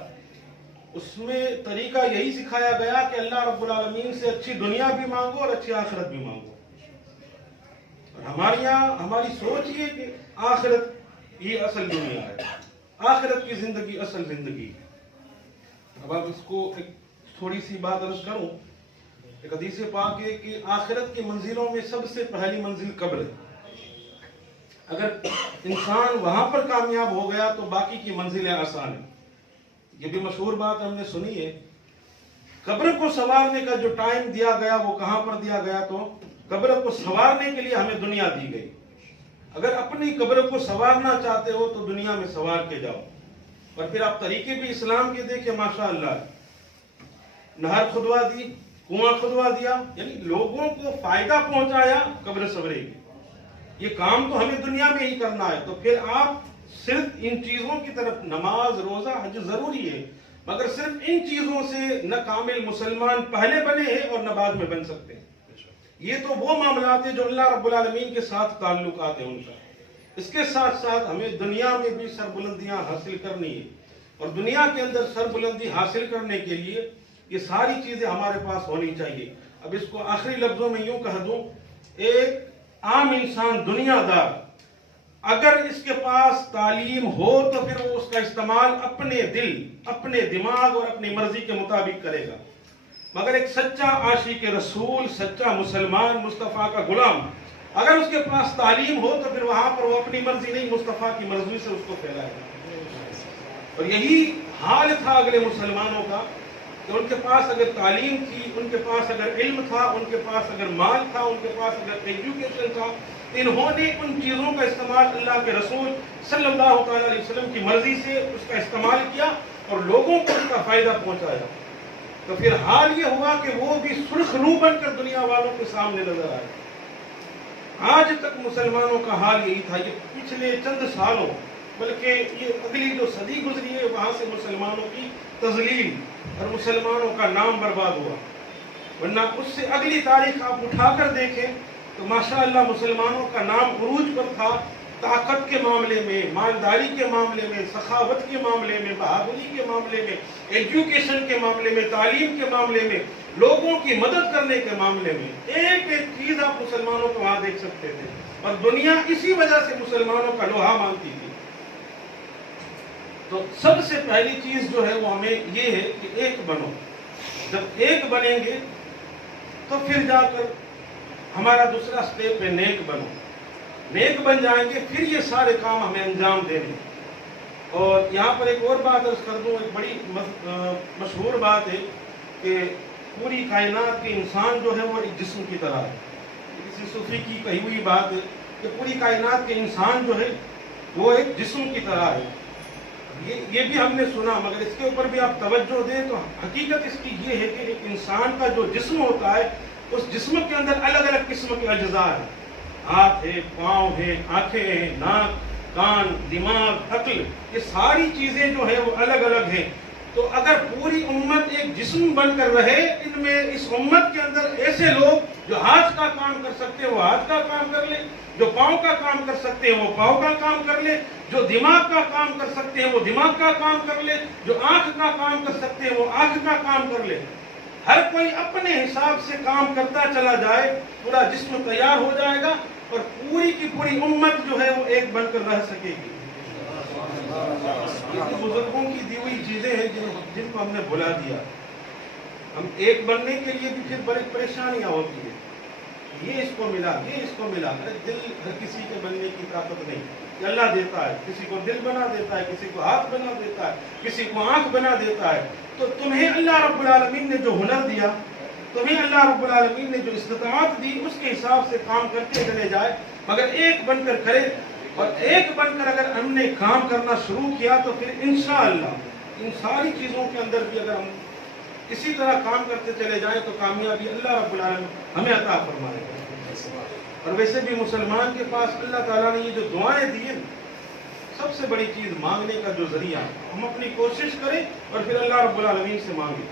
اس میں طریقہ یہی سکھایا گیا کہ اللہ رب العالمین سے اچھی دنیا بھی مانگو اور اچھی آخرت بھی مانگو. اور ہماری سوچ یہ کہ آخرت یہ اصل دنیا ہے، آخرت کی زندگی اصل زندگی ہے۔ اب آپ اس کو ایک تھوڑی سی بات عرض کروں، ایک حدیث پاک ہے کہ آخرت کی منزلوں میں سب سے پہلی منزل قبر ہے۔ اگر انسان وہاں پر کامیاب ہو گیا تو باقی کی منزلیں آسان ہیں۔ یہ بھی مشہور بات ہم نے سنی ہے، قبر کو سنوارنے کا جو ٹائم دیا گیا وہ کہاں پر دیا گیا؟ تو قبر کو سنوارنے کے لیے ہمیں دنیا دی گئی۔ اگر اپنی قبر کو سنوارنا چاہتے ہو تو دنیا میں سنوار کے جاؤ۔ اور پھر آپ طریقے بھی اسلام کے دیکھیں، ماشاءاللہ، نہر کھدوا دی، کنواں کھدوا دیا، یعنی لوگوں کو فائدہ پہنچایا، قبر سنورے گی۔ یہ کام تو ہمیں دنیا میں ہی کرنا ہے۔ تو پھر آپ صرف ان چیزوں کی طرف، نماز، روزہ، حج ضروری ہے، مگر صرف ان چیزوں سے نہ کامل مسلمان پہلے بنے ہیں اور نہ بعد میں بن سکتے ہیں۔ یہ تو وہ معاملات ہیں جو اللہ رب العالمین کے ساتھ تعلقات ہیں ان کا۔ اس کے ساتھ ساتھ ہمیں دنیا میں بھی سربلندیاں حاصل کرنی ہے، اور دنیا کے اندر سربلندی حاصل کرنے کے لیے یہ ساری چیزیں ہمارے پاس ہونی چاہیے۔ اب اس کو آخری لفظوں میں یوں کہہ دوں، ایک عام انسان، دنیا دار، اگر اس کے پاس تعلیم ہو تو پھر وہ اس کا استعمال اپنے دل، اپنے دماغ اور اپنی مرضی کے مطابق کرے گا، مگر ایک سچا عاشق رسول، سچا مسلمان، مصطفیٰ کا غلام، اگر اس کے پاس تعلیم ہو تو پھر وہاں پر وہ اپنی مرضی نہیں، مصطفیٰ کی مرضی سے اس کو پھیلائے گا۔ اور یہی حال تھا اگلے مسلمانوں کا، کہ ان کے پاس اگر تعلیم تھی، ان کے پاس اگر علم تھا، ان کے پاس اگر مال تھا، ان کے پاس اگر ایجوکیشن تھا، انہوں نے ان چیزوں کا استعمال اللہ کے رسول صلی اللہ تعالی علیہ وسلم کی مرضی سے اس کا استعمال کیا اور لوگوں کو اس کا فائدہ پہنچایا۔ تو پھر حال یہ ہوا کہ وہ بھی سرخ رو بن کر دنیا والوں کے سامنے نظر آئے۔ آج تک مسلمانوں کا حال یہی تھا، یہ پچھلے چند سالوں، بلکہ یہ اگلی جو صدی گزری ہے، وہاں سے مسلمانوں کی تذلیل اور مسلمانوں کا نام برباد ہوا۔ ورنہ اس سے اگلی تاریخ آپ اٹھا کر دیکھیں تو ماشاءاللہ مسلمانوں کا نام عروج پر تھا، طاقت کے معاملے میں، مالداری کے معاملے میں، سخاوت کے معاملے میں، بہادری کے معاملے میں، ایجوکیشن کے معاملے میں، تعلیم کے معاملے میں، لوگوں کی مدد کرنے کے معاملے میں، ایک ایک چیز آپ مسلمانوں کو وہاں دیکھ سکتے تھے، اور دنیا اسی وجہ سے مسلمانوں کا لوہا مانتی تھی۔ تو سب سے پہلی چیز جو ہے وہ ہمیں یہ ہے کہ ایک بنو۔ جب ایک بنیں گے تو پھر جا کر ہمارا دوسرا سٹیپ ہے نیک بنو۔ نیک بن جائیں گے پھر یہ سارے کام ہمیں انجام دینے۔ اور یہاں پر ایک اور بات عرض کر دوں، ایک بڑی مشہور بات ہے کہ پوری کائنات کے انسان جو ہے وہ ایک جسم کی طرح ہے۔ کسی صوفی کی کہی ہوئی بات ہے کہ پوری کائنات کے انسان جو ہے وہ ایک جسم کی طرح ہے۔ یہ بھی ہم نے سنا، مگر اس کے اوپر بھی آپ توجہ دیں تو حقیقت اس کی یہ ہے کہ ایک انسان کا جو جسم ہوتا ہے، اس جسم کے اندر الگ الگ قسم کے اجزاء ہیں، ہاتھ ہے، پاؤں ہے، آنکھیں ہیں، ناک، کان، دماغ، عقل، یہ ساری چیزیں جو ہیں وہ الگ الگ ہیں۔ تو اگر پوری امت ایک جسم بن کر رہے، ان میں اس امت کے اندر ایسے لوگ جو ہاتھ کا کام کر سکتے ہیں وہ ہاتھ کا کام کر لیں، جو پاؤں کا کام کر سکتے ہیں وہ پاؤں کا کام کر لیں، جو دماغ کا کام کر سکتے ہیں وہ دماغ کا کام کر لیں، جو آنکھ کا کام کر سکتے ہیں وہ آنکھ کا کام کر لیں۔ ہر کوئی اپنے حساب سے کام کرتا چلا جائے، پورا جسم تیار ہو جائے گا اور پوری کی پوری امت جو ہے وہ ایک بن کر رہ سکے گی۔ یہ بزرگوں کی دی ہوئی چیزیں ہیں جن کو ہم نے بھلا دیا۔ ہم ایک بننے کے لیے بھی پھر بڑی پریشانیاں ہوتی ہیں، یہ اس کو ملا، یہ اس کو ملا۔ دل ہر کسی کے بننے کی طاقت نہیں، یہ اللہ دیتا ہے، کسی کو دل بنا دیتا ہے، کسی کو ہاتھ بنا دیتا ہے، کسی کو آنکھ بنا دیتا ہے۔ تو تمہیں اللہ رب العالمین نے جو ہنر دیا، تمہیں اللہ رب العالمین نے جو استطاعت دی، اس کے حساب سے کام کرتے چلے جائے، مگر ایک بن کر کرے۔ اور ایک بن کر اگر ہم نے کام کرنا شروع کیا تو پھر انشاءاللہ ان ساری چیزوں کے اندر بھی اگر ہم اسی طرح کام کرتے چلے جائیں تو کامیابی اللہ رب العالمین ہمیں عطا فرمائے گا۔ اور ویسے بھی مسلمان کے پاس اللہ تعالیٰ نے یہ جو دعائیں دی ہیں، سب سے بڑی چیز مانگنے کا جو ذریعہ، ہم اپنی کوشش کریں اور پھر اللہ رب العالمین سے مانگیں۔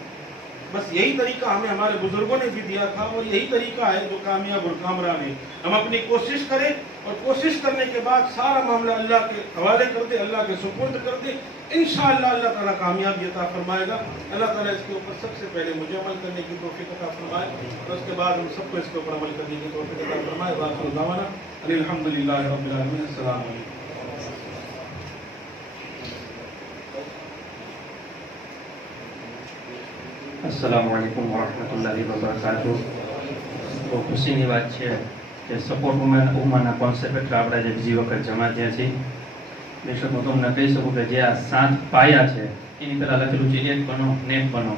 بس یہی طریقہ ہمیں ہمارے بزرگوں نے بھی دیا تھا اور یہی طریقہ ہے جو کامیاب اور کامران ہے۔ ہم اپنی کوشش کریں اور کوشش کرنے کے بعد سارا معاملہ اللہ کے حوالے کر دیں، اللہ کے سپرد کر دیں، انشاءاللہ اللہ تعالیٰ کامیابی عطا فرمائے گا۔ اللہ تعالیٰ اس کے اوپر سب سے پہلے مجھے عمل کرنے کی توفیق عطا فرمائے اور اس کے بعد ہم سب کو اس کے اوپر عمل کرنے کی توفیق عطا فرمائے۔ وآخر دعوانا ان الحمد للہ رب العالمین۔ السلام علیکم۔ અસ્સલામુ અલૈકુમ વરહમતુલ્લાહિ વબરકાતુહ. તો ખુશીની વાત છે કે સપોર્ટ વુમનના કોન્સેપ્ટ હેઠળ આપણે જે બીજી વખત જમા થયા છીએ. બેશક હું તમને કહી શકું કે જે આ 7 પાયા છે એની પહેલાં લખેલું છે એક બનો નેક બનો.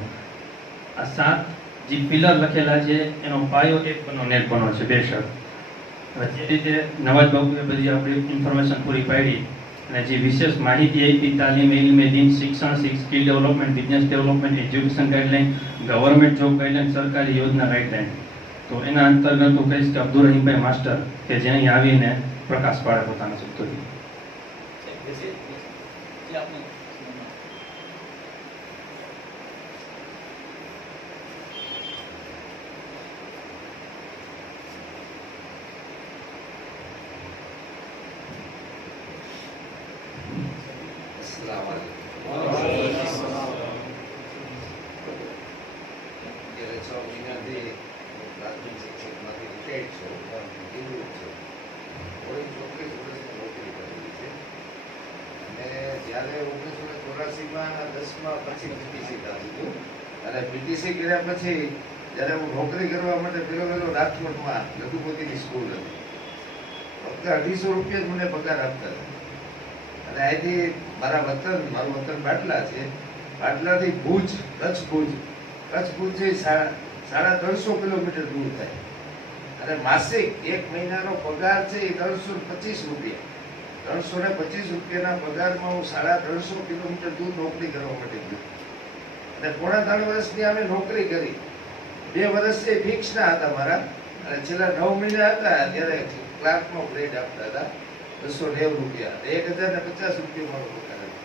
આ 7 જે પિલર લખેલા છે એનો પાયો એક બનો નેક બનો છે. બેશક હવે જે રીતે નવાજ બાબુએ બધી આપણી ઇન્ફોર્મેશન પૂરી પાડી અને જે વિશેષ માહિતી આપી, તાલીમ, ઇલ્મે દીન, શિક્ષણ, skill development, business development, education guideline, government job guideline, સરકારી યોજના ગાઈડલાઇન, તો એના અંતર્ગત હું કહીશ કે અબ્દુલ રહીમભાઈ માસ્ટર કે જે અહીં આવીને પ્રકાશ પાડે પોતાના શબ્દોથી. પ્રાથમિક શિક્ષકમાંથી રિટાયર્ડ છું, નિવૃત્ત છું. 34 વર્ષની નોકરી કરેલી છે અને જ્યારે 1984માં 10મા પછી પીટીસી કાઢી હતું અને પીટીસી કર્યા પછી જ્યારે હું નોકરી કરવા માટે પેલો રાજકોટમાં લઘુમતીની સ્કૂલ હતી. ફક્ત 250 રૂપિયા જ મને પગાર આપતા હતા અને અહીંથી મારું વતન બાટલા છે. બાટલાથી ભુજ, કચ્છ ભુજ છે 350 કિલોમીટર દૂર થાય અને માસિક એક મહિનાનો પગાર છે એ 325 રૂપિયા. 325 રૂપિયાના પગારમાં હું 350 કિલોમીટર દૂર નોકરી કરવા માટે ગયો અને 3.5 વર્ષની અમે નોકરી કરી. 2 વર્ષ એ ફિક્સ ના હતા મારા અને છેલ્લા 9 મહિના હતા ત્યારે ક્લાર્કનો ગ્રેડ આપતા હતા 290 રૂપિયા, 1050 રૂપિયા મારો પગાર હતો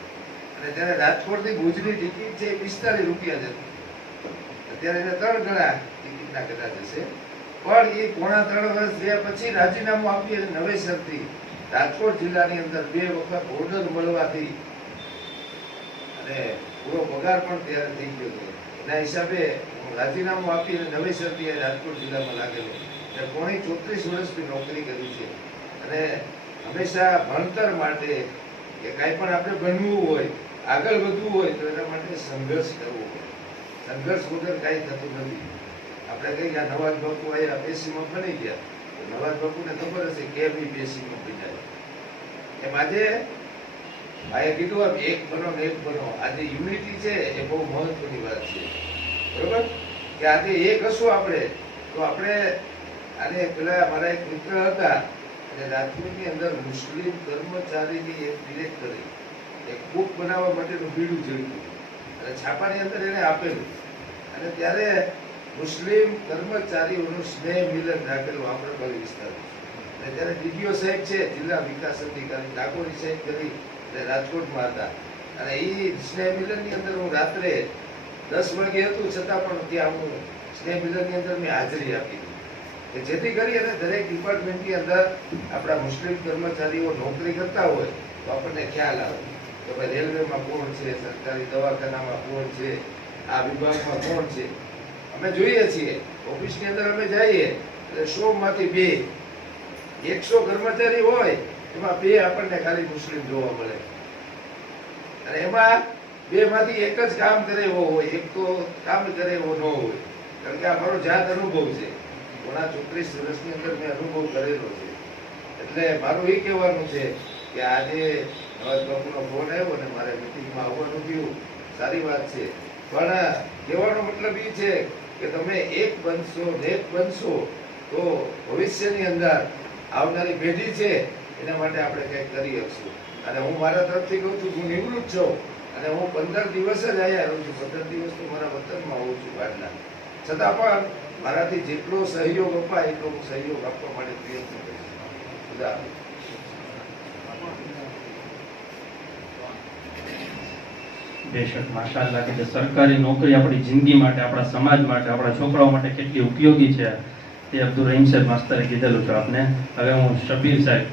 અને ત્યારે રાજકોટથી ભુજની ટિકિટ છે 45 રૂપિયા જ હતી. અત્યારે એને 3 ગણા ટિકિટના કદાચ હશે. પણ એ 3.5 વર્ષ થયા પછી રાજીનામું આપી અને નવેસરથી રાજકોટ જિલ્લાની અંદર 2 વખત ઓર્ડર મળવાથી અને પૂરો પગાર પણ ત્યારે થઈ ગયો હતો. એના હિસાબે હું રાજીનામું આપી અને નવેસરથી રાજકોટ જિલ્લામાં લાગેલો અને 34 વર્ષથી નોકરી કરી છે અને હંમેશા ભણતર માટે કે કાંઈ પણ આપણે બનવું હોય, આગળ વધવું હોય તો એના માટે સંઘર્ષ કરવો હોય. સંઘર્ષ વગર કાંઈ થતું નથી. આપણે કહીએ આ નવાજ બાપુ અહીંયા પેશીમાં બની ગયા, નવાજ બાપુને ખબર હશે કેમ એ પેશીમાં બન્યા. એમ આજે ભાઈએ કીધું આમ એક બનો ને એક બનો. આજે યુનિટી છે એ બહુ મહત્વની વાત છે, બરોબર? કે આજે એક હશું આપણે તો આપણે આને પેલા મારા એક મિત્ર હતા અને રાજકોટની અંદર મુસ્લિમ કર્મચારીની એક ડિરેક્ટરી એક બુક બનાવવા માટેનું બીડું જોયું અને છાપાની અંદર એને આપેલું અને ત્યારે મુસ્લિમ કર્મચારીઓનું સ્નેહ મિલન રાખેલું આંબરપાલી વિસ્તાર અને ત્યારે ડીડીઓ સાહેબ છે, જિલ્લા વિકાસ અધિકારી ડાકોરી સાહેબ કરી એટલે રાજકોટમાં હતા અને એ સ્નેહ મિલનની અંદર હું રાત્રે 10 વાગે હતું છતાં પણ ત્યાં હું સ્નેહ મિલનની અંદર મેં હાજરી આપી કે જેથી કરી અને દરેક ડિપાર્ટમેન્ટની અંદર આપણા મુસ્લિમ કર્મચારીઓ નોકરી કરતા હોય તો આપણને ખ્યાલ આવે કે ભાઈ રેલવેમાં કોણ છે, સરકારી દવાખાનામાં કોણ છે, આ વિભાગમાં કોણ છે. અમે જોઈએ છીએ ઓફિસની અંદર અમે જઈએ એટલે 100 માંથી 2, 100 કર્મચારી હોય એમાં 2 આપણને ખાલી મુસ્લિમ જોવા મળે અને એમાં 2 માંથી એક જ કામ કરે એવો હોય, એક તો કામ કરે એવો ન હોય. કારણ કે આ મારો જાત અનુભવ છે. 34 વર્ષની અંદર મેં અનુભવ કરેલો છે. એટલે મારું એ કહેવાનું છે કે આજે નવાજ બાપુનો ફોન આવ્યો અને મારે મીટિંગમાં આવવાનું થયું, સારી વાત છે. પણ કહેવાનો મતલબ એ છે કે તમે એક બનશો, નેક બનશો તો ભવિષ્યની અંદર આવનારી પેઢી છે એના માટે આપણે કંઈક કરી શકશું. અને હું મારા તરફથી કહું છું, હું નિવૃત્ત છું અને હું 15 દિવસ જ અહીંયા રહું છું. 15 દિવસ તો મારા વતનમાં હોઉં છું બાટલા, છતાં પણ મારાથી જેટલો સહયોગ અપાય એટલો હું સહયોગ આપવા માટે પ્રયત્ન કરીશ. ખુદા હાફિઝ. બેશક માશાઅલ્લાહ કે સરકારી નોકરી આપણી જિંદગી માટે, આપણા સમાજ માટે, આપણા છોકરાઓ માટે કેટલી ઉપયોગી છે તે અબ્દુલ રહીમ સાહેબ માસ્તરે કીધેલું છે આપને. હવે હું શબીર સાહેબ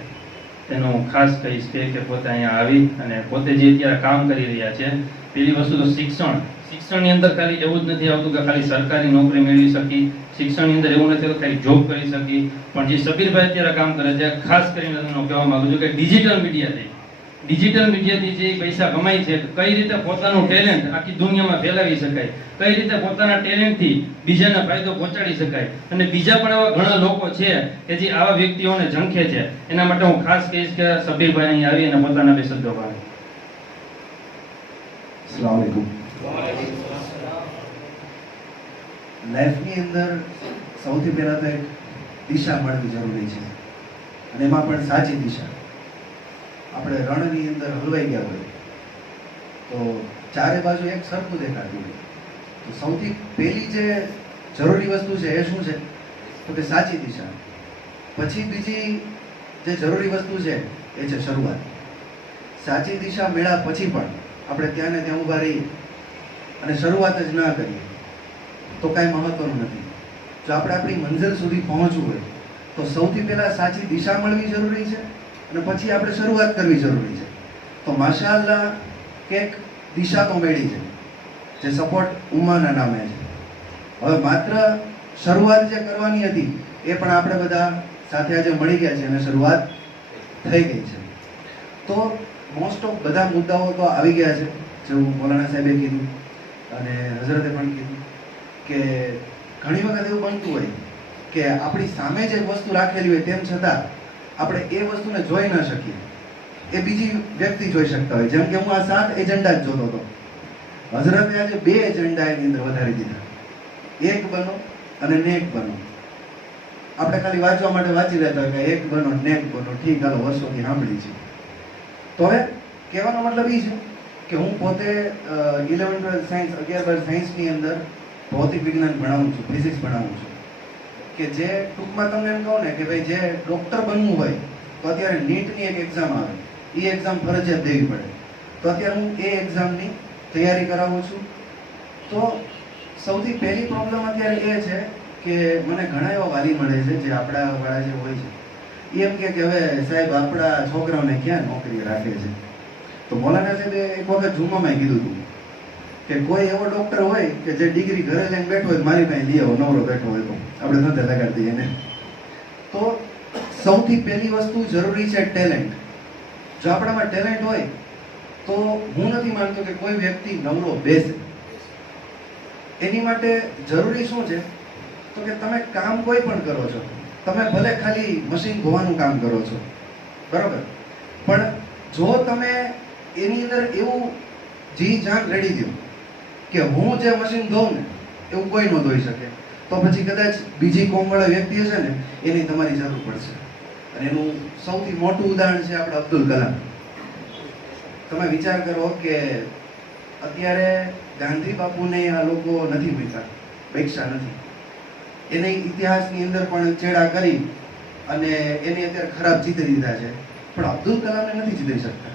તેનું હું ખાસ કહીશ કે પોતે અહીંયા આવી અને પોતે જે અત્યારે કામ કરી રહ્યા છે. પેલી વસ્તુ તો શિક્ષણની અંદર ખાલી એવું જ નથી આવતું કે ખાલી સરકારી નોકરી મેળવી શકી, શિક્ષણની અંદર એવું નથી કે ખાલી જોબ કરી શકી, પણ જે શબીરભાઈ અત્યારે કામ કરે છે ખાસ કરીને હું કહેવા માંગુ છું કે ડિજિટલ મીડિયાથી ડિજિટલ મીડિયાથી જે પૈસા કમાય છે, કઈ રીતે પોતાનું ટેલેન્ટ આખી દુનિયામાં ફેલાવી શકાય, કઈ રીતે પોતાના ટેલેન્ટથી બીજાને ફાયદો પહોંચાડી શકાય. અને બીજા પણ એવા ઘણા લોકો છે કે જે આવા વ્યક્તિઓને ઝંખે છે. એના માટે હું ખાસ કહીશ કે સબીરભાઈ અહીં આવી અને પોતાના બે શબ્દો કહે. અસ્સલામુ અલૈકુમ. લાઈફની અંદર સૌથી પહેલા તો એક દિશા મળવી જરૂરી છે, અને એમાં પણ સાચી દિશા. આપણે રણની અંદર હલવાઈ ગયા હોય તો ચારે બાજુ એક સરખું દેખાતું હોય, તો સૌથી પહેલી જે જરૂરી વસ્તુ છે એ શું છે? તો કે સાચી દિશા. પછી બીજી જે જરૂરી વસ્તુ છે એ છે શરૂઆત. સાચી દિશા મેળા પછી પણ આપણે ત્યાં ને ત્યાં ઊભા રહીએ અને શરૂઆત જ ના કરીએ તો કાંઈ મહત્વનું નથી. જો આપણે આપણી મંઝિલ સુધી પહોંચવું હોય તો સૌથી પહેલા સાચી દિશા મળવી જરૂરી છે અને પછી આપણે શરૂઆત કરવી જરૂરી છે. તો માશાઅલ્લાહ કંઈક દિશા તો મળી છે, જે સપોર્ટ ઉમ્માના નામે છે. હવે માત્ર શરૂઆત જે કરવાની હતી એ પણ આપણે બધા સાથે આજે મળી ગયા છે અને શરૂઆત થઈ ગઈ છે. તો મોસ્ટ ઓફ બધા મુદ્દાઓ તો આવી ગયા છે, જેવું મૌલાના સાહેબે કીધું અને હઝરતે પણ કીધું કે ઘણી વખત એવું બનતું હોય કે આપણી સામે જે વસ્તુ રાખેલી હોય તેમ છતાં આપણે એ વસ્તુને જોઈ ન શકીએ, એ બીજી વ્યક્તિ જોઈ શકતા હોય. જેમ કે હું આ 7 એજન્ડા જ જોતો હતો, હઝરતે આજે 2 એજન્ડા એની અંદર વધારી દીધા. એક બનો અને નેક બનો. આપણે ખાલી વાંચવા માટે વાંચી લેતા હોય કે એક બનો નેક બનો, ઠીક, હાલો વર્ષોથી સાંભળી છે. તો હવે કહેવાનો મતલબ એ છે કે હું પોતે 11th સાયન્સ 11 સાયન્સની અંદર ભૌતિક વિજ્ઞાન ભણાવું છું, ફિઝિક્સ ભણાવું છું. કે જે ટૂંકમાં તમને એમ કહું ને કે ભાઈ જે ડૉક્ટર બનવું હોય તો અત્યારે નીટની એક એક્ઝામ આવે, એ એક્ઝામ ફરજિયાત દેવી પડે. તો અત્યારે હું એ એક્ઝામની તૈયારી કરાવું છું. તો સૌથી પહેલી પ્રોબ્લેમ અત્યારે એ છે કે મને ઘણા એવા વાલી મળે છે જે આપણા વાળા જે હોય છે, એમ કે હવે સાહેબ આપણા છોકરાઓને ક્યાં નોકરી રાખે છે. તો મૌલાના સાહેબે એક વખત જુમ્મામાં કીધું હતું કે કોઈ એવો ડોક્ટર હોય કે જે ડિગ્રી ઘરે લઈને બેઠો હોય, મારી પાસે લઈ આવો, નવરો બેઠો હોય તો આપણે ધંધે લગાડી દઈએ એને. તો સૌથી પહેલી વસ્તુ જરૂરી છે ટેલેન્ટ. જો આપણામાં ટેલેન્ટ હોય તો હું નથી માનતો કે કોઈ વ્યક્તિ નવરો બેસે. એની માટે જરૂરી શું છે? તો કે તમે કામ કોઈ પણ કરો છો, તમે ભલે ખાલી મશીન ધોવાનું કામ કરો છો, બરાબર, પણ જો તમે એની અંદર એવું જી જાન રેડી દો કે હું જે મશીન ધોઉં ને એવું કોઈ ન ધોઈ શકે, તો પછી કદાચ બીજી કોમવાળા વ્યક્તિ હશે ને એની તમારી જરૂર પડશે. અને એનું સૌથી મોટું ઉદાહરણ છે આપણે અબ્દુલ કલામ. તમે વિચાર કરો કે અત્યારે ગાંધી બાપુને આ લોકો નથી મૂક્યા, પૈસા નથી. એને ઇતિહાસની અંદર પણ ચેડા કરી અને એને અત્યારે ખરાબ ચિતરી દીધા છે, પણ અબ્દુલ કલામને નથી ચિતરી શકતા.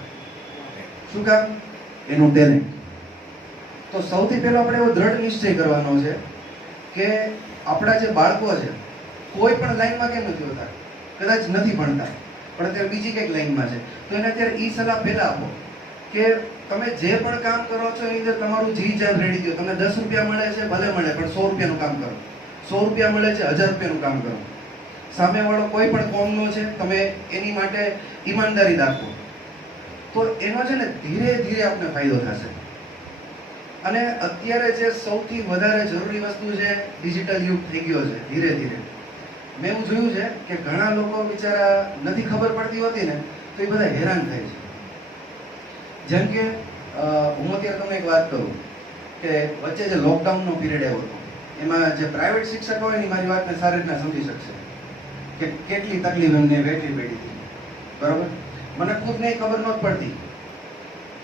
શું કામ? એનું ટેલેન્ટ. તો સૌથી પહેલા આપણે એવો દ્રઢ નિશ્ચય કરવાનો છે કે આપણા જે બાળકો છે કોઈ પણ લાઈનમાં કેમ નથી હોતા, કદાચ નથી ભણતા પણ અત્યારે બીજી કંઈક લાઈનમાં છે, તો એને અત્યારે ઈ સલાહ પહેલા આપો કે તમે જે પણ કામ કરો છો એની અંદર તમારું જી જાન રેડી દો. તમને 10 રૂપિયા મળે છે ભલે મળે, પણ 100 રૂપિયાનું કામ કરો. 100 રૂપિયા મળે છે 1000 રૂપિયાનું કામ કરો. સામેવાળો કોઈ પણ કોમનો છે, તમે એની માટે ઈમાનદારી દાખવો તો એનો છે ને ધીરે ધીરે આપને ફાયદો થશે. અને અત્યારે જે સૌથી વધારે જરૂરી વસ્તુ છે, ડિજિટલ યુગ થઈ ગયો છે ધીરે ધીરે. મેં એવું જોયું છે કે ઘણા લોકો બિચારા નથી ખબર પડતી હોતી ને તો એ બધા હેરાન થાય છે. જેમ કે હું અત્યારે તમને એક વાત કરું કે વચ્ચે જે લોકડાઉનનો પીરિયડ આવ્યો હતો, એમાં જે પ્રાઇવેટ શિક્ષકો હોય ને મારી વાતને સારી રીતના સમજી શકશે કે કેટલી તકલીફ એમને વેઠવી પડી હતી, બરાબર. મને ખુદને ખબર નહોતી પડતી.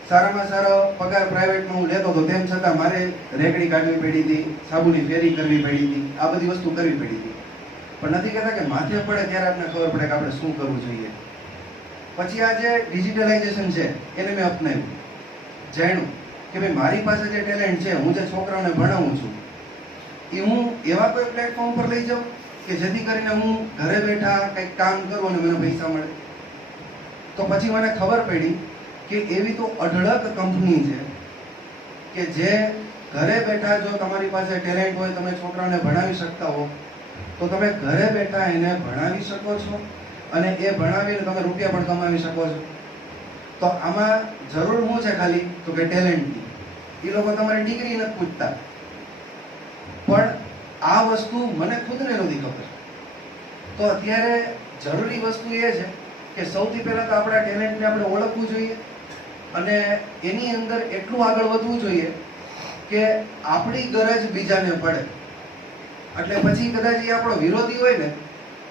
સારામાં સારો પગાર પ્રાઇવેટમાં હું લેતો હતો, તેમ છતાં મારે રેકડી કાઢવી પડી હતી, સાબુની ફેરી કરવી પડી હતી, આ બધી વસ્તુ કરવી પડી હતી. પણ નથી કહેતા કે માથે પડે ત્યારે આપણને ખબર પડે કે આપણે શું કરવું જોઈએ. પછી આ જે ડિજિટલાઇઝેશન છે એને મેં અપનાવ્યું, જાણ્યું કે ભાઈ મારી પાસે જે ટેલેન્ટ છે, હું જે છોકરાઓને ભણાવું છું, એ હું એવા કોઈ પ્લેટફોર્મ પર લઈ જાઉં કે જેથી કરીને હું ઘરે બેઠા કંઈક કામ કરું અને મને પૈસા મળે. તો પછી મને ખબર પડી કે એવી તો અઢળક કંપની છે કે જે ઘરે બેઠા જો તમારી પાસે ટેલેન્ટ હોય, તમે છોકરાઓને ભણાવી શકતા હો, તો તમે ઘરે બેઠા એને ભણાવી શકો છો અને એ ભણાવીને તમે રૂપિયા પણ કમાવી શકો છો. તો આમાં જરૂર શું છે ખાલી તો કે ટેલેન્ટની. એ લોકો તમારી ડિગ્રી નથી પૂછતા, પણ આ વસ્તુ મને ખુદને નથી ખબર. તો અત્યારે જરૂરી વસ્તુ એ છે કે સૌથી પહેલા તો આપણા ટેલેન્ટને આપણે ઓળખવું જોઈએ અને એની અંદર એટલું આગળ વધવું જોઈએ કે આપણી ગરજ બીજાને પડે. એટલે પછી કદાચ એ આપણો વિરોધી હોય ને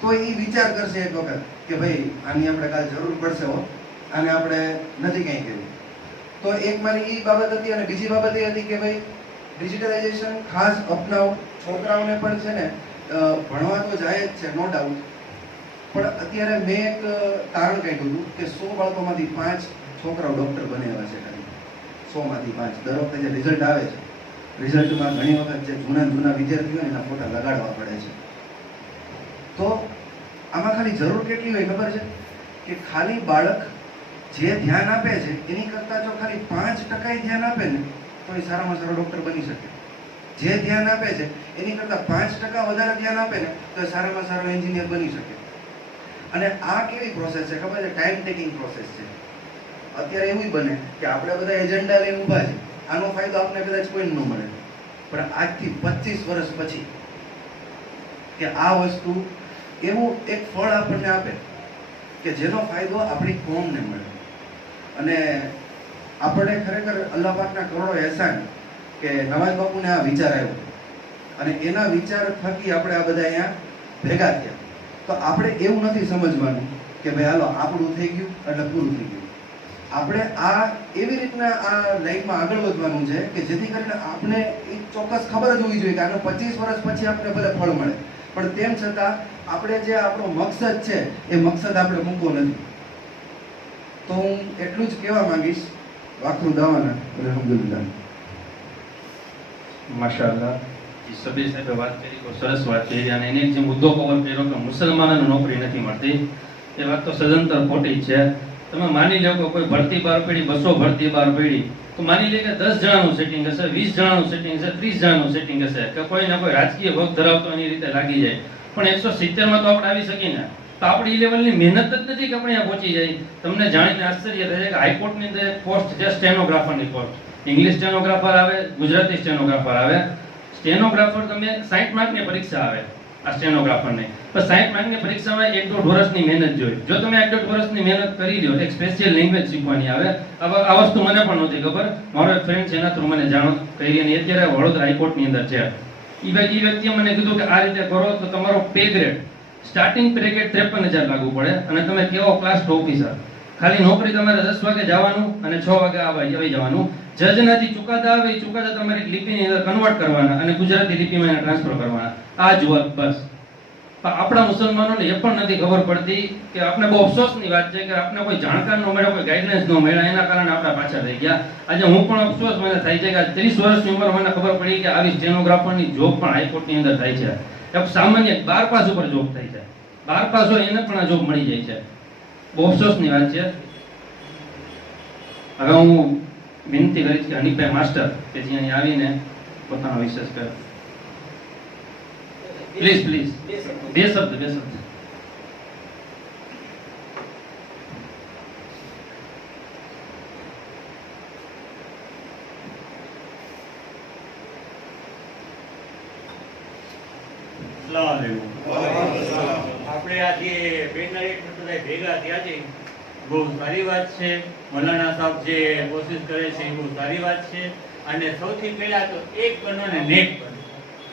તો એ વિચાર કરશે એક વખત કે ભાઈ આની આપણે કાલ જરૂર પડશે હો, આને આપણે નથી કંઈ કર્યું. તો એક મારી એ બાબત હતી. અને બીજી બાબત એ હતી કે ભાઈ ડિજિટલાઇઝેશન ખાસ અપનાવો. છોકરાઓને પણ છે ને ભણવા તો જાય જ છે, નો ડાઉટ, પણ અત્યારે મેં એક તારણ કાઢ્યું હતું કે 100 બાળકોમાંથી 5 છોકરાઓ ડૉક્ટર બને એવા છે. ખાલી 100 માંથી 5. દર વખતે જે રિઝલ્ટ આવે છે, રિઝલ્ટમાં ઘણી વખત જે જૂના વિદ્યાર્થીઓ એના ફોટા લગાડવા પડે છે. તો આમાં ખાલી જરૂર કેટલી હોય ખબર છે કે ખાલી બાળક જે ધ્યાન આપે છે એની કરતાં જો ખાલી 5% ધ્યાન આપે ને તો એ સારામાં સારો ડૉક્ટર બની શકે. જે ધ્યાન આપે છે એની કરતાં 5% વધારે ધ્યાન આપે ને તો એ સારામાં સારો એન્જિનિયર બની શકે. અને આ કેવી પ્રોસેસ છે ખબર છે? ટાઈમ ટેકિંગ પ્રોસેસ છે. અત્યારે એવું બને કે આપણે બધા એજન્ડા લઈને ઊભા છે, આનો ફાયદો આપણે કદાચ કોઈ ન મળે, પણ આજથી 25 વર્ષ પછી કે આ વસ્તુ એવું એક ફળ આપણને આપે કે જેનો ફાયદો આપણી કોમને મળે. અને આપણે ખરેખર અલ્લાહ પાકના કરોડો એહસાન કે નવાજ બાપુને આ વિચાર આવ્યો અને એના વિચાર થકી આપણે આ બધા અહીંયા ભેગા થયા. તો આપણે એવું નથી સમજવાનું કે ભાઈ હાલો આપણું થઈ ગયું એટલે પૂરું થઈ ગયું. આપણે આ એવી રીતના આ લાઈફમાં આગળ વધવાનું છે કે જેથી કરીને આપણે એક ચોક્કસ ખબર જ હોવી જોઈએ કે આનો 25 વર્ષ પછી આપણે ભલે ફળ મળે, પણ તેમ છતાં આપણે જે આપણો મકસદ છે એ મકસદ આપણે મૂકવો નથી. તો હું એટલું જ કહેવા માંગીશ. વાખરું દાવાના અલ્હમ્દુલિલ્લાહ. માશાઅલ્લાહ. સબીર સાહેબે વાત કરી તો સરસ વાત કરી, અને એને જે મુદ્દો કવર કર્યો કે મુસલમાનોને નોકરી નથી મળતી, એ વાત તો સદંતર ખોટી છે. તમે માની લો કે કોઈ ભરતી બહાર પડી, 200 ભરતી બહાર પડી, તો માની લે કે 10 જણાનું સેટિંગ હશે, 20 જણાનું સેટિંગ હશે, 30 જણાનું સેટિંગ હશે, કે કોઈ ને કોઈ રાજકીય ભોગ ધરાવતો એની રીતે લાગી જાય, પણ 170 માં તો આપણે આવી શકીએ ને. તો આપણી લેવલની મહેનત જ નથી કે આપણે અહીંયા પહોંચી જાય. તમને જાણીને આશ્ચર્ય થશે કે હાઈકોર્ટની અંદર પોસ્ટ છે સ્ટેનોગ્રાફરની પોસ્ટ. ઇંગ્લિશ સ્ટેનોગ્રાફર આવે, ગુજરાતી સ્ટેનોગ્રાફર આવે. સ્ટેનોગ્રાફર તમે 60 માર્કની પરીક્ષા આવે આ સ્ટેનોગ્રાફરની, પણ 60 માર્કની પરીક્ષામાં 1-1.5 વર્ષની મહેનત જોઈએ. જો તમે 1-1.5 વર્ષની મહેનત કરી લો, એક સ્પેશિયલ લેંગ્વેજ શીખવાની આવે. આ વસ્તુ મને પણ નહોતી ખબર, મારો એક ફ્રેન્ડ છે એના થ્રુ મને જાણ કરી, અને અત્યારે વડોદરા હાઈકોર્ટની અંદર છે. એ વ્યક્તિએ મને કીધું કે આ રીતે કરો તો તમારો pay grade starting pay grade 53,000 લાગુ પડે, અને તમે કેવો ક્લાસ ઓફિસર. ખાલી નોકરી તમારે 10 વાગે જવાનું અને 6 વાગે આવી જવાનું. જજનાથી ચુકાદા આવે, એ ચુકાદા તમારી લિપિની અંદર કન્વર્ટ કરવાના અને ગુજરાતી લિપિમાં એને ટ્રાન્સફર કરવાના. આ જ વર્ક બસ. આપણા મુસલમાનોને એ પણ નથી ખબર પડતી કે આપણે બહુ અફસોસની વાત છે કે આપણે કોઈ જાણકાર ન મળ્યો, કોઈ ગાઈડલાઇન્સ ન મળ્યા, એના કારણે આપણે પાછા થઈ ગયા. આજે હું પણ અફસોસ મને થાય છે કે 30 વર્ષની ઉંમર મને ખબર પડી કે આવી સ્ટેનોગ્રાફરની જોબ પણ હાઈકોર્ટની અંદર થાય છે. એક સામાન્ય 12 પાસ ઉપર જોબ થાય છે. 12 પાસ હોય એને પણ આ જોબ મળી જાય છે. બહુ અફસોસની વાત છે. હવે હું વિનંતી કરીશ કે હનીફભાઈ માસ્ટર કે જે અહીં આવીને પોતાનો વિશેષ કરે. પ્લીઝ બે શબ્દ. આપણે આજે બેનરી બધા ભેગા થયા છે, બહુ સારી વાત છે. મૌલાના સાહેબ જે કોશિશ કરે છે એ બહુ સારી વાત છે. અને સૌથી પહેલા તો એક બનો ને નેક બનો.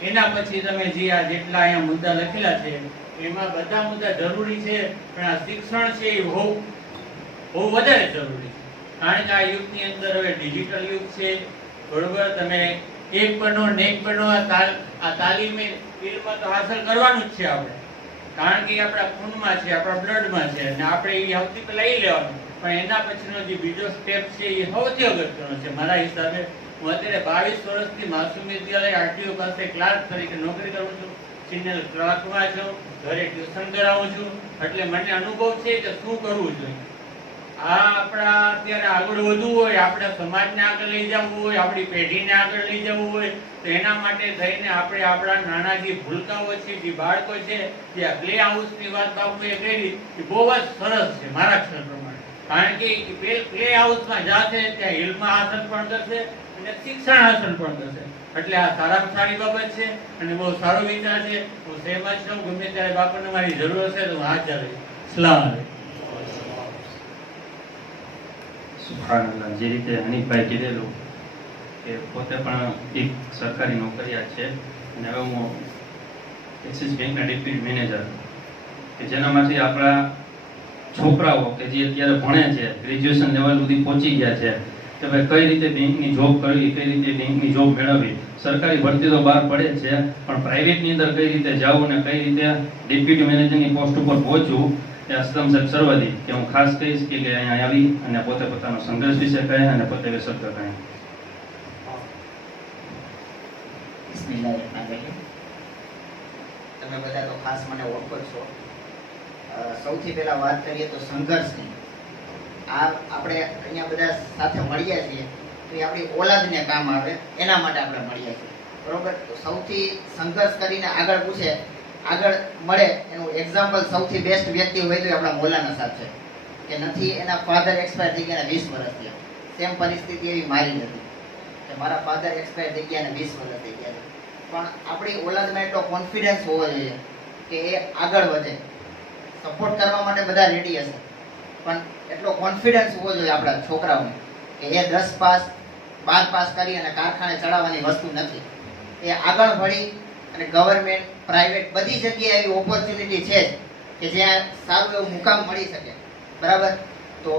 એના પછી તમે જે આ જેટલા અહીંયા મુદ્દા લખેલા છે એમાં બધા મુદ્દા જરૂરી છે, પણ આ શિક્ષણ છે એ બહુ વધારે જરૂરી છે. કારણ કે આ યુગની અંદર હવે ડિજિટલ યુગ છે, બરોબર. તમે એક બનો નેક બનો, આ તાલીમે ઇલ્મ તો હાંસલ કરવાનું જ છે આપણે, કારણ કે આપણા ખૂનમાં છે, આપણા બ્લડમાં છે, અને આપણે એ સૌથી પહેલા એ લેવાનું. પણ એના પછીનો જે બીજો સ્ટેપ છે એ સૌથી અગત્યનો છે મારા હિસાબે. હું અત્યારે 22 વર્ષથી માસૂમ વિદ્યાલય આરટીઓ પાસે ક્લાર્ક તરીકે નોકરી કરું છું, સિનિયર ક્લાર્કમાં છું, ઘરે ટ્યુશન કરાવું છું, એટલે મને અનુભવ છે કે શું કરવું જોઈએ. આ આપણા અત્યારે આગળ વધવું હોય, આપણા સમાજને આગળ લઈ જવું હોય, આપણી પેઢીને આગળ લઈ જવું હોય, તો એના માટે થઈને આપણે આપણા નાના જે ભૂલકાઓ છે, જે બાળકો છે, જે પ્લે હાઉસની વાત બાપુએ કરી એ બહુ જ સરસ છે મારા ખ્યાલ પ્રમાણે. કારણ કે પ્લે હાઉસમાં જાશે ત્યાં ઇલ્મા હાસન પણ કરશે અને શિક્ષણ હાસન પણ કરશે. એટલે આ સારામાં સારી બાબત છે અને બહુ સારો વિચાર છે. હું સહેમત છું. ગમે ત્યારે બાપાને મારી જરૂર હશે તો હું હાજર રહીશ. સલામ આલેકુમ. સુભાનઅલ્લાહ. જે રીતે હનીફભાઈ કીધેલું કે પોતે પણ એક સરકારી નોકરિયાત છે અને હવે હું એક્સિસ બેંકના ડેપ્યુટી મેનેજર કે જેનામાંથી આપણા છોકરાઓ કે જે અત્યારે ભણે છે, ગ્રેજ્યુએશન લેવલ સુધી પહોંચી ગયા છે કે ભાઈ કઈ રીતે બેંકની જોબ કરવી, કઈ રીતે બેંકની જોબ મેળવવી. સરકારી ભરતી તો બહાર પડે જ છે, પણ પ્રાઇવેટની અંદર કઈ રીતે જવું અને કઈ રીતે ડેપ્યુટી મેનેજરની પોસ્ટ ઉપર પહોંચવું એ અસલમ સાહેબ સર્વદી કે હું ખાસ કહીશ કે અહીંયા આવી અને પોતે પોતાનો સંઘર્ષ વિશે કહે અને પોતે શબ્દ કહે. બિસ્મિલ્લાહિર્રહમાનિર્રહીમ. તમે બધા તો ખાસ મને ઓળખો છો. સૌથી પહેલા વાત કરીએ તો સંઘર્ષની. આ આપણે અહીંયા બધા સાથે મળ્યા છીએ તો એ આપણી ઓલાદને કામ આવે એના માટે આપણે મળ્યા છીએ, બરોબર. તો સૌથી સંઘર્ષ કરીને આગળ પૂછે, આગળ મળે એનું એક્ઝામ્પલ સૌથી બેસ્ટ વ્યક્તિ હોય તો આપણા મૌલાના સાહેબ છે કે નથી. એના ફાધર એક્સપાયર થઈ ગયા 20 વર્ષ થયા. સેમ પરિસ્થિતિ એવી મારી નથી કે મારા ફાધર એક્સપાયર થઈ ગયા અને 20 વર્ષ થઈ ગયા. પણ આપણી ઓલાદમાં એટલો કોન્ફિડન્સ હોવો જોઈએ કે એ આગળ વધે. સપોર્ટ કરવા માટે બધા રેડી હશે, પણ એટલો કોન્ફિડન્સ હોવો જોઈએ આપણા છોકરાઓને કે એ 10 પાસ 12 પાસ કરી અને કારખાને ચડાવવાની વસ્તુ નથી. એ આગળ ભળી અને ગવર્મેન્ટ, પ્રાઇવેટ બધી જગ્યાએ એવી ઓપોર્ચ્યુનિટી છે કે જ્યાં સારું એવું મુકામ મળી શકે, બરાબર. તો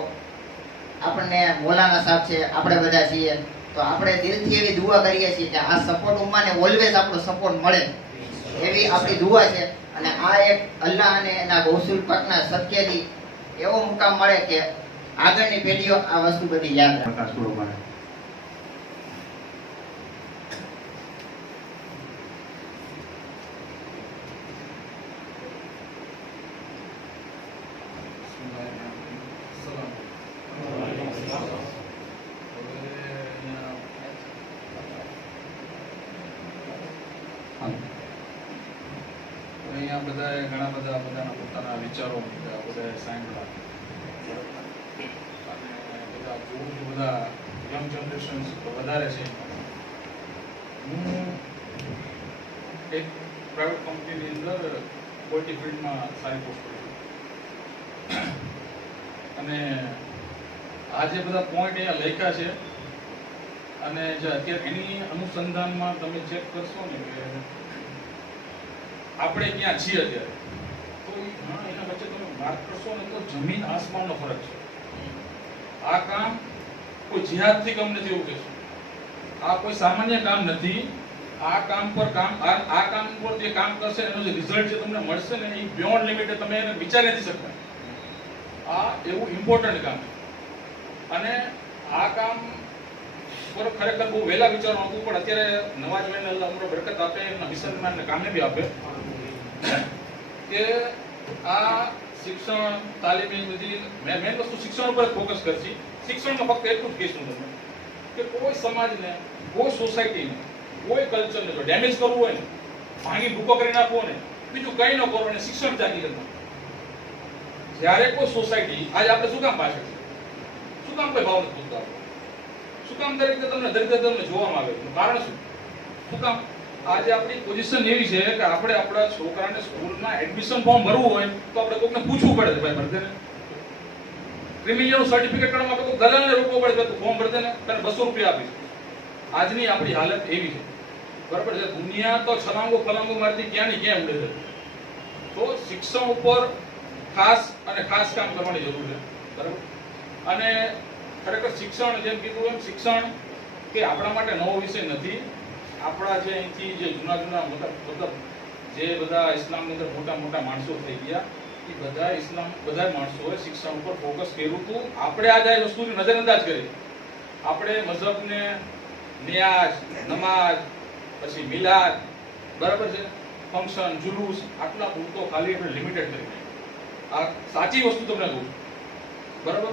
આપણને મૌલાના સાહેબ છે, આપણે બધા છીએ, તો આપણે દિલથી એવી દુઆ કરીએ છીએ કે આ સપોર્ટ ઉમ્માને ઓલવેઝ આપણો સપોર્ટ મળે એવી આપણી દુઆ છે. અને આ એક અલ્લાહ અને એના ગૌસુલ પાકના સત્યથી એવો મુકામ મળે કે આગળની પેઢીઓ આ વસ્તુ બધી યાદ રાખે. પ્રકાશ પૂરો પાડે. અહીંયા બધાએ ઘણા બધા પોતાના પોતાના વિચારો બધાએ સાંભળ્યા અને બધા જોવું બધા યંગ જનરેશન વધારે છે. હું એક પ્રાઇવેટ કંપનીની અંદર ક્વોલિટી ફિલ્ડમાં સારી પોસ્ટ કરી છું અને આ જે બધા પોઈન્ટ અહીંયા લખ્યા છે અને જે અત્યારે એની અનુસંધાનમાં તમે ચેક કરશો ને કે આપણે ક્યાં છીએ અત્યારે, તો એના વચ્ચે તમે વાત કરશો ને તો જમીન આસમાનનો ફરક છે. આ કામ કોઈ જિહાદથી કમ નથી એવું કહેશું. આ કોઈ સામાન્ય કામ નથી. આ કામ પર આ કામ પર જે કામ કરશે એનો જે રિઝલ્ટ જે તમને મળશે ને એ બિયોન્ડ લિમિટ તમે એને વિચારી નથી શકતા. આ એવું ઇમ્પોર્ટન્ટ કામ છે અને આ કામ પર ખરેખર બહુ વહેલા વિચારવાનું હતું, પણ અત્યારે નવાજભાઈને અલ્લાહ ઉમરો બરકત આપે, એમના મિશનના કામને બી આપે કે આ શિક્ષણ તાલીમી બધી મેન વસ્તુ શિક્ષણ ઉપર ફોકસ કરશી. શિક્ષણમાં ફક્ત એટલું જ કહીશું તમને કે કોઈ સમાજને, કોઈ સોસાયટીને, કોઈ કલ્ચરને જો ડેમેજ કરવું હોય ને, ભાંગી ભૂકો કરી નાખવો ને, બીજું કંઈ ન કરવું ને શિક્ષણ જાગી કરવું. જ્યારે કોઈ સોસાયટી આજે આપણે શું કામ પાછળ છે, શું કામ કોઈ ભાવ નથી પૂછતા, શું કામ દરેક તમને તમને જોવામાં આવે, કારણ શું કામ આજે આપણી પોઝિશન એવી છે કે આપણે આપણા છોકરાને સ્કૂલમાં એડમિશન ફોર્મ ભરવું હોય તો આપણે કોઈને પૂછવું પડે ભાઈ ભરતે ને. ક્રિમિનલનું સર્ટિફિકેટ કાઢવા આપણે કોઈ દલાલને રોકવો પડે તું ફોર્મ ભરતે ને તને 200 રૂપિયા આપીશ. આજની આપણી હાલત એવી છે, બરાબર છે. દુનિયા તો છલાંગો ફલાંગો મારતી ક્યાં ની ક્યાં ઉડે છે. તો શિક્ષણ ઉપર ખાસ કામ કરવાની જરૂર છે, બરાબર. અને ખરેખર શિક્ષણ જેમ કીધું એમ શિક્ષણ કે આપણા માટે નવો વિષય નથી. આપણા જે અહીંથી જે જૂના મતલબ જે બધા ઇસ્લામની અંદર મોટા માણસો થઈ ગયા એ બધા માણસોએ શિક્ષણ ઉપર ફોકસ કર્યું હતું. આપણે આજે આ વસ્તુની નજરઅંદાજ કરી. આપણે મઝહબને, નિયાઝ, નમાઝ, પછી મિલાદ, બરાબર છે, ફંક્શન, જુલુસ આટલા પૂરતો ખાલી આપણે લિમિટેડ કરી. આ સાચી વસ્તુ તમને કહું, બરાબર.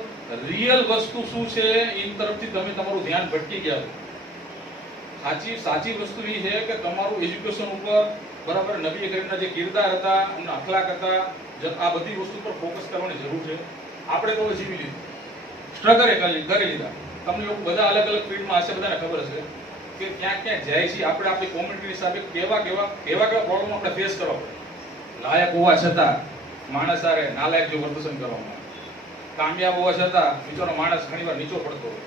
રિયલ વસ્તુ શું છે એની તરફથી તમે તમારું ધ્યાન ભટકી ગયા. સાચી વસ્તુ એ છે કે તમારું એજ્યુકેશન ઉપર, બરાબર, નબી કરીમના જે કિરદાર હતા, એમના અખલાક હતા, આ બધી વસ્તુ પર ફોકસ કરવાની જરૂર છે. આપણે તો જીવી લીધું, સ્ટ્રગલ કરી લીધા. તમને લોકો બધા અલગ અલગ ફિલ્ડમાં હશે, બધાને ખબર હશે કે ક્યાં ક્યાં જાય છે. આપણે આપણી કોમ્યુનિટી હિસાબે કેવા પ્રોબ્લેમ આપણે ફેસ કરવા પડે. લાયક હોવા છતાં માણસ સારે નાલાયક જેવું પ્રદર્શન કરવામાં આવે. કામયાબ હોવા છતાં બીજાનો માણસ ઘણીવાર નીચો પડતો હોય.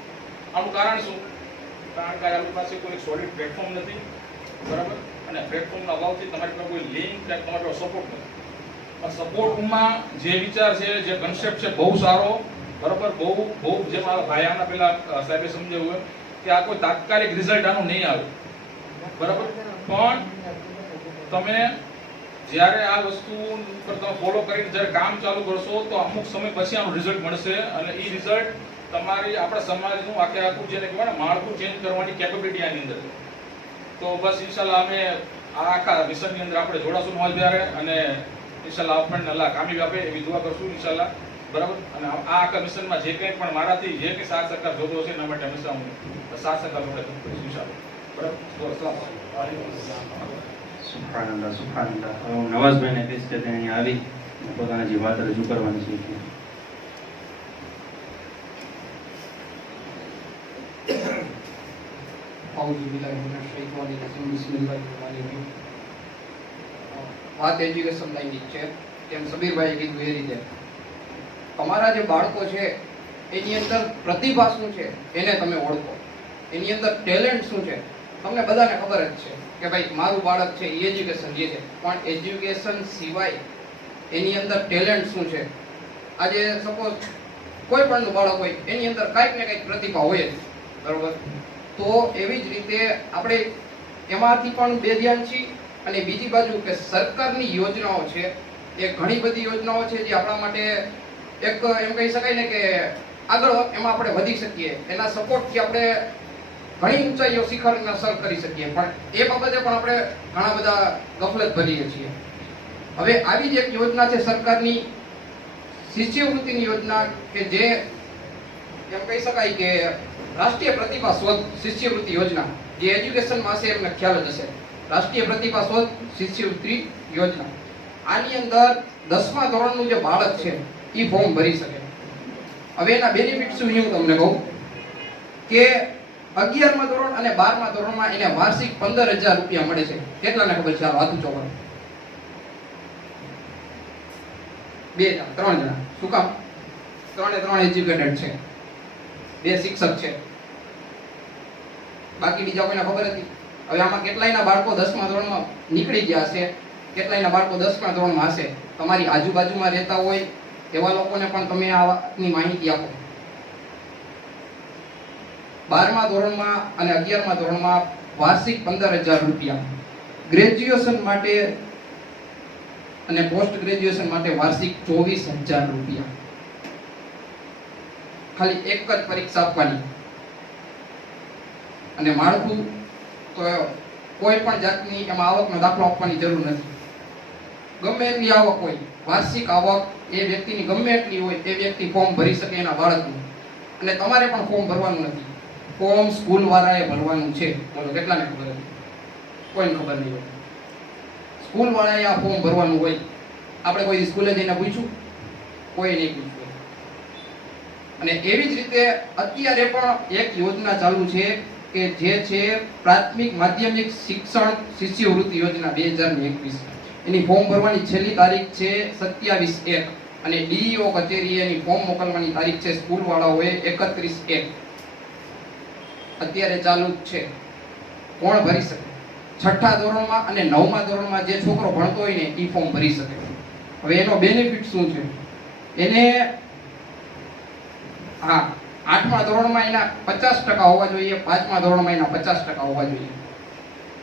આનું કારણ શું? કારણ કે આપણી પાસે કોઈ સોલિડ પ્લેટફોર્મ નથી, બરાબર, અને પ્લેટફોર્મના અભાવથી તમારી પાસે કોઈ લિંક કે તમારી પાસે સપોર્ટ નથી. આ સપોર્ટમાં જે વિચાર છે, જે કન્સેપ્ટ છે, બહુ સારો, બરાબર, બહુ જે મારા ભાઈ આના પેલા સાહેબે સમજાવ્યું કે આ કોઈ તાત્કાલિક રિઝલ્ટ આનું નહીં આવે, બરાબર, પણ તમે જ્યારે આ વસ્તુ પર તમે ફોલો કરીને જ્યારે કામ ચાલુ કરશો તો અમુક સમય પછી આનું રિઝલ્ટ મળશે, અને એ રિઝલ્ટ તમારી આપણા સમાજનું આખું જેને કહેવાય ને માળખું ચેન્જ કરવાની કેપેબિલિટી આની અંદર છે. તો બસ ઇન્શાલ્લાહ અમે આ આખા મિશનની અંદર આપણે જોડાશું હોય ત્યારે, અને ઇન્શાલ્લાહ આપણને અલ્લાહ કામયાબી આપે એવી દુઆ કરશું ઇન્શાલ્લાહ, બરાબર. અને આ આખા મિશનમાં જે કંઈ પણ મારાથી જે કંઈ સાથ સહકાર જોતો હશે એના માટે હંમેશા હું સાથ સહકાર આપણે કરીશું ઇન્શાલ્લાહ, બરાબર. સુભાનઅલ્લાહ, સુભાનઅલ્લાહ. હવે હું નવાઝભાઈને કહીશ કે તેને અહીંયા આવી પોતાની જે વાત રજૂ કરવાની છે. વાત એજ્યુકેશન લાઈનની છે. તેમ સબીરભાઈએ કીધું એ રીતે તમારા જે બાળકો છે એની અંદર પ્રતિભા શું છે એને તમે ઓળખો. એની અંદર ટેલેન્ટ શું છે તમને બધાને ખબર જ છે કે ભાઈ મારું બાળક છે એ એજ્યુકેશન લે છે, પણ એજ્યુકેશન સિવાય એની અંદર ટેલેન્ટ શું છે. આજે સપોઝ કોઈ પણનું બાળક હોય એની અંદર કાંઈક ને કંઈક પ્રતિભા હોય જ, બરોબર. તો એવી જ રીતે આપણે એમાંથી પણ બે ધ્યાન છીએ. અને બીજી બાજુ કે સરકારની યોજનાઓ છે એ ઘણી બધી યોજનાઓ છે જે આપણા માટે એક એમ કહી શકાય ને કે આગળ એમાં આપણે વધી શકીએ. એના સપોર્ટથી આપણે ઘણી ઊંચાઈઓ શિખરના સર કરી શકીએ, પણ એ બાબતે પણ આપણે ઘણા બધા ગફલત ભરીએ છીએ. હવે આવી જ એક યોજના છે સરકારની શિષ્યવૃત્તિની યોજના, કે જે એમ કહી શકાય કે રાષ્ટ્રીય પ્રતિભા શોધ શિષ્યવૃત્તિ યોજના, જે એજ્યુકેશનમાં હશે એમને ખ્યાલ જ હશે. રાષ્ટ્રીય પ્રતિભા શોધ શિષ્યવૃત્તિ યોજના. આની અંદર 10મા ધોરણનું જે બાળક છે એ ફોર્મ ભરી શકે. હવે એના બેનિફિટ શું હું તમને કહું કે 11મા ધોરણ અને 12મા ધોરણમાં એને વાર્ષિક 15,000 રૂપિયા મળે છે. કેટલાને ખબર છે? હાથ ઊંચો કરો. 2 જણા 3 જણા. શું કામ? 3 એજ્યુકેટેડ છે, 2 શિક્ષક છે, બાકી બીજા કોઈને ખબર હતી? હવે આમાં કેટલાયના બાળકો 10મા ધોરણમાં નીકળી ગયા હશે, કેટલાયના બાળકો 10મા ધોરણમાં હશે. તમારી આજુબાજુમાં રહેતા હોય એવા લોકોને પણ તમે આ વાતની માહિતી આપો. 12મા ધોરણમાં અને 11મા ધોરણમાં વાર્ષિક 15,000 રૂપિયા. ગ્રેજ્યુએશન માટે અને પોસ્ટ ગ્રેજ્યુએશન માટે વાર્ષિક 24,000 રૂપિયા. ખાલી એક જ પરીક્ષા આપવાની. અને માળખું તો કોઈ પણ જાતની એમાં આવકનો દાખલો આપવાની જરૂર નથી. ગમે એટલી આવક હોય, વાર્ષિક આવક એ વ્યક્તિની ગમે એટલી હોય એ વ્યક્તિ ફોર્મ ભરી શકે એના બાળકનું. અને તમારે પણ ફોર્મ ભરવાનું નથી, ફોર્મ સ્કૂલ વાળાએ ભરવાનું છે. બોલો કેટલાને ખબર હતી? કોઈને ખબર નહીં હોય. સ્કૂલ વાળાએ આ ફોર્મ ભરવાનું હોય. આપણે કોઈ સ્કૂલે જઈને પૂછ્યું? કોઈ નહીં પૂછ્યું. અને એવી જ રીતે અત્યારે પણ એક યોજના ચાલુ છે કે જે છે પ્રાથમિક માધ્યમિક શિક્ષણ શિષ્યવૃત્તિ યોજના 2021. એની ફોર્મ ભરવાની છેલ્લી તારીખ છે 27/1 અને ડીઈઓ કચેરીએ એની ફોર્મ મોકલવાની તારીખ છે સ્કૂલ વાળાઓએ 31/1. અત્યારે ચાલુ જ છે. કોણ ભરી શકે? 6ઠ્ઠા ધોરણમાં અને 9મા ધોરણમાં જે છોકરો ભણતો હોય ને એ ફોર્મ ભરી શકે. હવે એનો બેનિફિટ શું છે? એને 8મા ધોરણમાં એના 50% હોવા જોઈએ, 5મા ધોરણમાં એના 50% હોવા જોઈએ,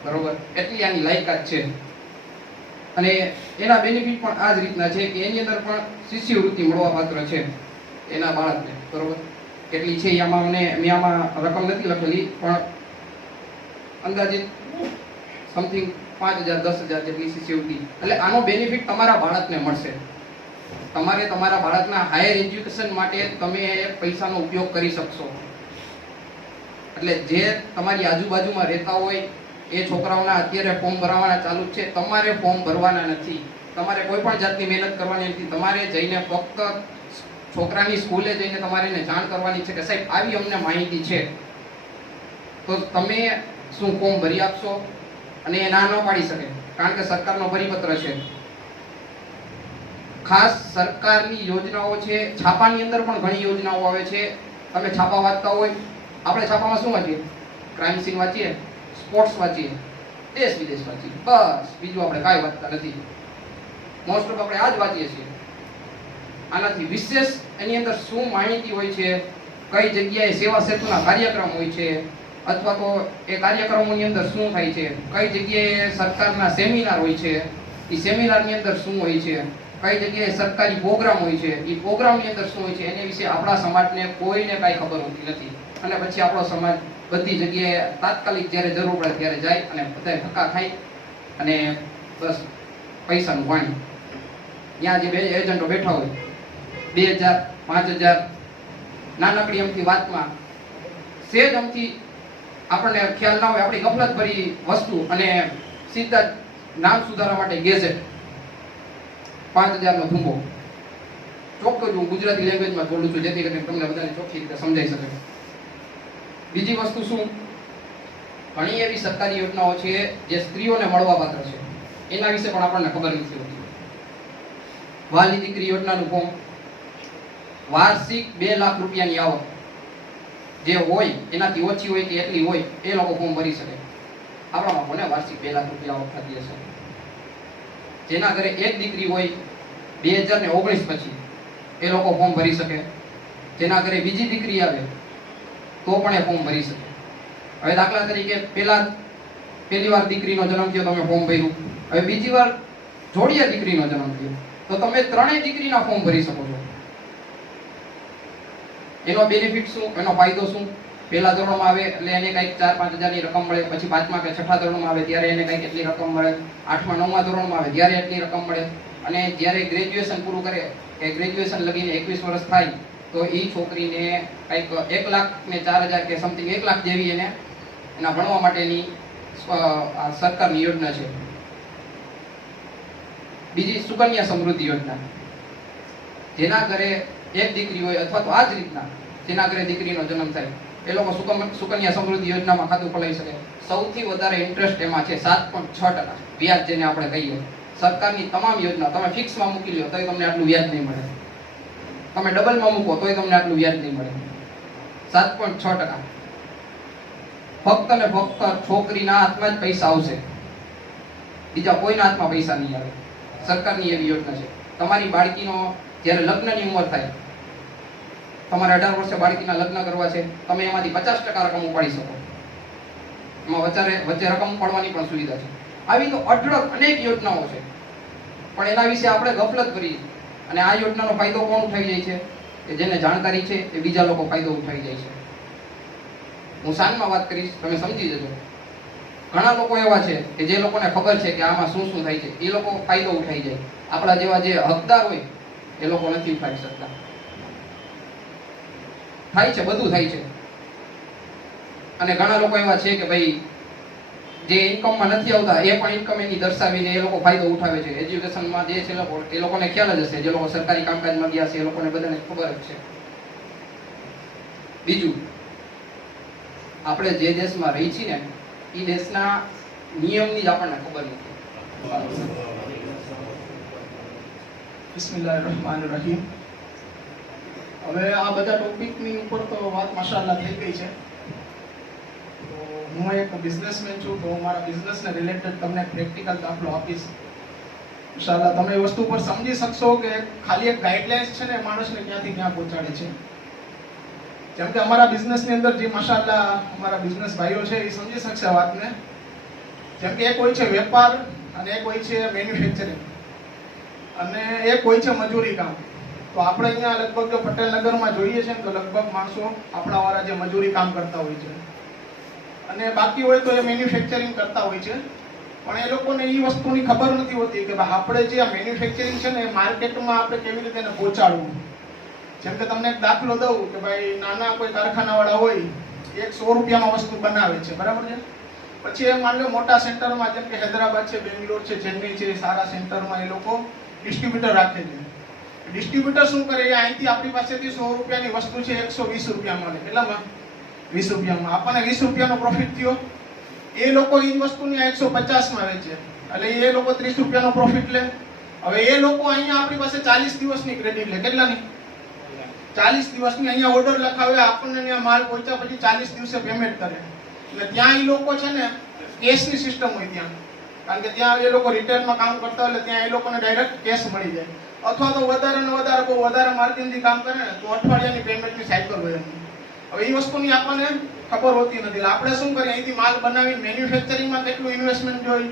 બરોબર. એટલી આની લાયકાત છે. અને એના બેનિફિટ પણ આ જ રીતના છે કે એની અંદર પણ શિષ્યવૃત્તિ મળવા પાત્ર છે એના બાળકને, બરોબર. કેટલી છે આમાં મેં આમાં રકમ નથી લખેલી, પણ અંદાજિત સમથિંગ 5,000 10,000 જેટલી શિષ્યવૃત્તિ. એટલે આનો બેનિફિટ તમારા બાળકને મળશે. તમારે તમારા બાળકના હાયર એજ્યુકેશન માટે તમે એ પૈસાનો ઉપયોગ કરી શકશો. એટલે જે તમારી આજુબાજુમાં રહેતા હોય એ છોકરાઓના અત્યારે ફોર્મ ભરવાના ચાલુ છે. તમારે ફોર્મ ભરવાના નથી, તમારે કોઈ પણ જાતની મહેનત કરવાની નથી. તમારે જઈને ફક્ત છોકરાની સ્કૂલે જઈને તમારે એને જાણ કરવાની છે કે સાહેબ આવી અમને માહિતી છે, તો તમે શું ફોર્મ ભરી આપશો? અને એ ના ન પાડી શકે, કારણ કે સરકારનો પરિપત્ર છે. ખાસ સરકારની યોજનાઓ છે, છાપાની અંદર પણ ઘણી યોજનાઓ આવે છે. તમે છાપા વાંચતા હોય, આપણે છાપામાં શું વાંચીએ? ક્રાઇમ સીન વાંચીએ, સ્પોર્ટ્સ વાંચીએ, દેશ વિદેશ વાંચીએ, બસ બીજું આપણે કાંઈ વાંચતા નથી. મોસ્ટ ઓફ આપણે આ જ વાંચીએ છીએ. આનાથી વિશેષ એની અંદર શું માહિતી હોય છે, કઈ જગ્યાએ સેવા સેતુના કાર્યક્રમ હોય છે, અથવા તો એ કાર્યક્રમોની અંદર શું થાય છે, કઈ જગ્યાએ સરકારના સેમિનાર હોય છે, એ સેમિનારની અંદર શું હોય છે, કઈ જગ્યાએ સરકારી પ્રોગ્રામ હોય છે, એ પ્રોગ્રામની અંદર શું હોય છે, એની વિશે આપણા સમાજને કોઈને કાંઈ ખબર હોતી નથી. અને પછી આપણો સમાજ બધી જગ્યાએ તાત્કાલિક જ્યારે જરૂર પડે ત્યારે જાય અને બધા ધક્કા ખાય અને બસ પૈસાનું પાણી. ત્યાં જે બે એજન્ટો બેઠા હોય, 2000 5000 નાનકડી અમથી વાતમાં સેજ અમથી આપણને ખ્યાલ ના હોય, આપણી ગફલત ભરી વસ્તુ અને સીધા નામ સુધારવા માટે ગેઝેટ 5000 નો ધુંબો. ચોખ્ખું હું ગુજરાતી લેંગ્વેજમાં બોલું છું જેથી કરીને તમને બધાને ચોખ્ખી રીતે સમજાઈ શકે. બીજી વસ્તુ શું, ઘણી એવી સરકારી યોજનાઓ છે જે સ્ત્રીઓને મળવા પાત્ર છે, એના વિશે પણ આપણને ખબર નથી હોતી. વહાલી દીકરી યોજનાનું ફોર્મ, વાર્ષિક 2 લાખ રૂપિયાની આવક જે હોય એનાથી ઓછી હોય કે એટલી હોય એ લોકો ફોર્મ ભરી શકે. આપણામાં કોને વાર્ષિક 2 લાખ રૂપિયા આવક થતી હશે? જેના ઘરે એક દીકરી હોય 2019 પછી એ લોકો ફોર્મ ભરી શકે. જેના ઘરે બીજી દીકરી આવે તો પણ એ ફોર્મ ભરી શકે. હવે દાખલા તરીકે પહેલી વાર દીકરીનો જન્મ થયો, તમે ફોર્મ ભર્યું. હવે બીજી વાર જોડિયા દીકરીનો જન્મ થયો તો તમે 3 દીકરીના ફોર્મ ભરી શકો છો. એનો બેનિફિટ શું, એનો ફાયદો શું? પહેલા ધોરણમાં આવે એટલે એને કંઈક 4-5 હજારની રકમ મળે, પછી 5મા કે 6ઠા ધોરણમાં આવે ત્યારે એને કંઈક એટલી રકમ મળે, 8મા 9મા ધોરણમાં આવે ત્યારે એટલી રકમ મળે, અને જ્યારે ગ્રેજ્યુએશન પૂરું કરે કે ગ્રેજ્યુએશન લગીને 21 વર્ષ થાય તો એ છોકરીને કંઈક 1,04,000 કે સમથિંગ 1 લાખ જેવી એને એના ભણવા માટેની સરકારની યોજના છે. બીજી સુકન્યા સમૃદ્ધિ યોજના, જેના ઘરે એક દીકરી હોય અથવા તો આ જ રીતના જેના ઘરે દીકરીનો જન્મ થાય એ લોકો સુકન્યા સમૃદ્ધિ યોજનામાં ખાતું ખોલાવી શકે. સૌથી વધારે ઇન્ટરેસ્ટ એમાં છે, 7.6% વ્યાજ જેને આપણે કહીએ. સરકારની તમામ યોજના તમે ફિક્સમાં મૂકી લો તોય તમને આટલું વ્યાજ નહીં મળે, તમે ડબલમાં મૂકો તોય તમને આટલું વ્યાજ નહીં મળે. 7.6%. ફક્ત ને ફક્ત છોકરીના હાથમાં જ પૈસા આવશે, બીજા કોઈના હાથમાં પૈસા નહીં આવે. સરકારની એવી યોજના છે. તમારી બાળકીનો જ્યારે લગ્નની ઉંમર થાય, તમારે 18 વર્ષે બાળકીના લગ્ન કરવા છે, તમે એમાંથી 50% રકમ ઉપાડી શકો. એમાં વચ્ચે રકમ ઉપાડવાની પણ સુવિધા છે. આવી તો અઢળક અનેક યોજનાઓ છે, પણ એના વિશે આપણે ગફલત કરી. અને આ યોજનાનો ફાયદો કોણ ઉઠાવી જાય છે? કે જેને જાણકારી છે એ બીજા લોકો ફાયદો ઉઠાવી જાય છે. હું શાનમાં વાત કરીશ, તમે સમજી જજો. ઘણા લોકો એવા છે કે જે લોકોને ખબર છે કે આમાં શું શું થાય છે, એ લોકો ફાયદો ઉઠાવી જાય. આપણા જેવા જે હકદાર હોય એ લોકો નથી ઉઠાવી શકતા. થાય છે, બધું થાય છે. અને ઘણા લોકો એવા છે કે ભાઈ જે ઇન્કમમાં નથી આવતા એ પણ ઇન્કમ એની દર્શાવીને એ લોકો ફાયદો ઉઠાવે છે. એજ્યુકેશનમાં જે છે એ લોકોને ખ્યાલ જ હશે, જે લોકો સરકારી કામકાજમાં ગયા છે એ લોકોને બધાને ખબર જ છે. બીજું, આપણે જે દેશમાં રહી છીએ ને એ દેશના નિયમની જ આપણને ખબર નથી. બિસ્મિલ્લાહિર્રહમાનિર્રહીમ. હવે આ બધા ટોપિકની ઉપર તો વાત માશાઅલ્લાહ થઈ ગઈ છે. તો હું એક બિઝનેસમેન છું, તો હું મારા બિઝનેસને રિલેટેડ તમને પ્રેક્ટિકલ દાખલો આપીશ. ઇન્શાઅલ્લાહ તમે એ વસ્તુ પર સમજી શકશો કે ખાલી એક ગાઈડલાઇન્સ છે ને માણસને ક્યાંથી ક્યાં પહોંચાડે છે. જેમ કે અમારા બિઝનેસની અંદર જે માશાઅલ્લાહ અમારા બિઝનેસ ભાઈઓ છે એ સમજી શકશે વાતને. જેમ કે એક હોય છે વેપાર અને એક હોય છે મેન્યુફેક્ચરિંગ અને એક હોય છે મજૂરી કામ. તો આપણે અહીંયા લગભગ જો પટેલનગરમાં જોઈએ છે ને તો લગભગ માણસો આપણા વાળા જે મજૂરી કામ કરતા હોય છે અને બાકી હોય તો એ મેન્યુફેક્ચરિંગ કરતા હોય છે. પણ એ લોકોને એ વસ્તુની ખબર નથી હોતી કે ભાઈ આપણે જે આ મેન્યુફેક્ચરિંગ છે ને એ માર્કેટમાં આપણે કેવી રીતે એને પહોંચાડવું. જેમ કે તમને એક દાખલો દઉં કે ભાઈ નાના કોઈ કારખાનાવાળા હોય, 100 રૂપિયામાં વસ્તુ બનાવે છે, બરાબર છે. પછી એ માની લો મોટા સેન્ટરમાં જેમ કે હૈદરાબાદ છે, બેંગ્લોર છે, ચેન્નઈ છે, સારા સેન્ટરમાં એ લોકો ડિસ્ટ્રીબ્યુટર રાખે છે. ડિસ્ટ્રીબ્યુટર શું કરે, એ અહીંથી આપણી પાસેથી 100 રૂપિયાની વસ્તુ છે 120 રૂપિયામાં લે. કેટલામાં? 20 રૂપિયામાં. આપણને 20 રૂપિયાનો પ્રોફિટ થયો. એ લોકો એ વસ્તુને 150માં વેચે, એટલે એ લોકો 30 રૂપિયાનો પ્રોફિટ લે. હવે એ લોકો અહીંયા આપણી પાસે 40 દિવસની ક્રેડિટ લે. કેટલાની? 40 દિવસની. અહીંયા ઓર્ડર લખાવે, આપણને ત્યાં માલ પહોંચ્યા પછી 40 દિવસે પેમેન્ટ કરે. એટલે ત્યાં એ લોકો છે ને કેશની સિસ્ટમ હોય ત્યાં, કારણ કે ત્યાં એ લોકો રિટેલમાં કામ કરતા હોય એટલે ત્યાં એ લોકોને ડાયરેક્ટ કેશ મળી જાય. અથવા તો વધારે ને વધારે બહુ વધારે માર્જિનથી કામ કરે ને તો અઠવાડિયાની પેમેન્ટની સાયકલ હોય એમની. હવે એ વસ્તુની આપણને ખબર હોતી નથી. આપણે શું કરીએ, અહીંથી માલ બનાવી મેન્યુફેક્ચરિંગમાં કેટલું ઇન્વેસ્ટમેન્ટ જોઈએ,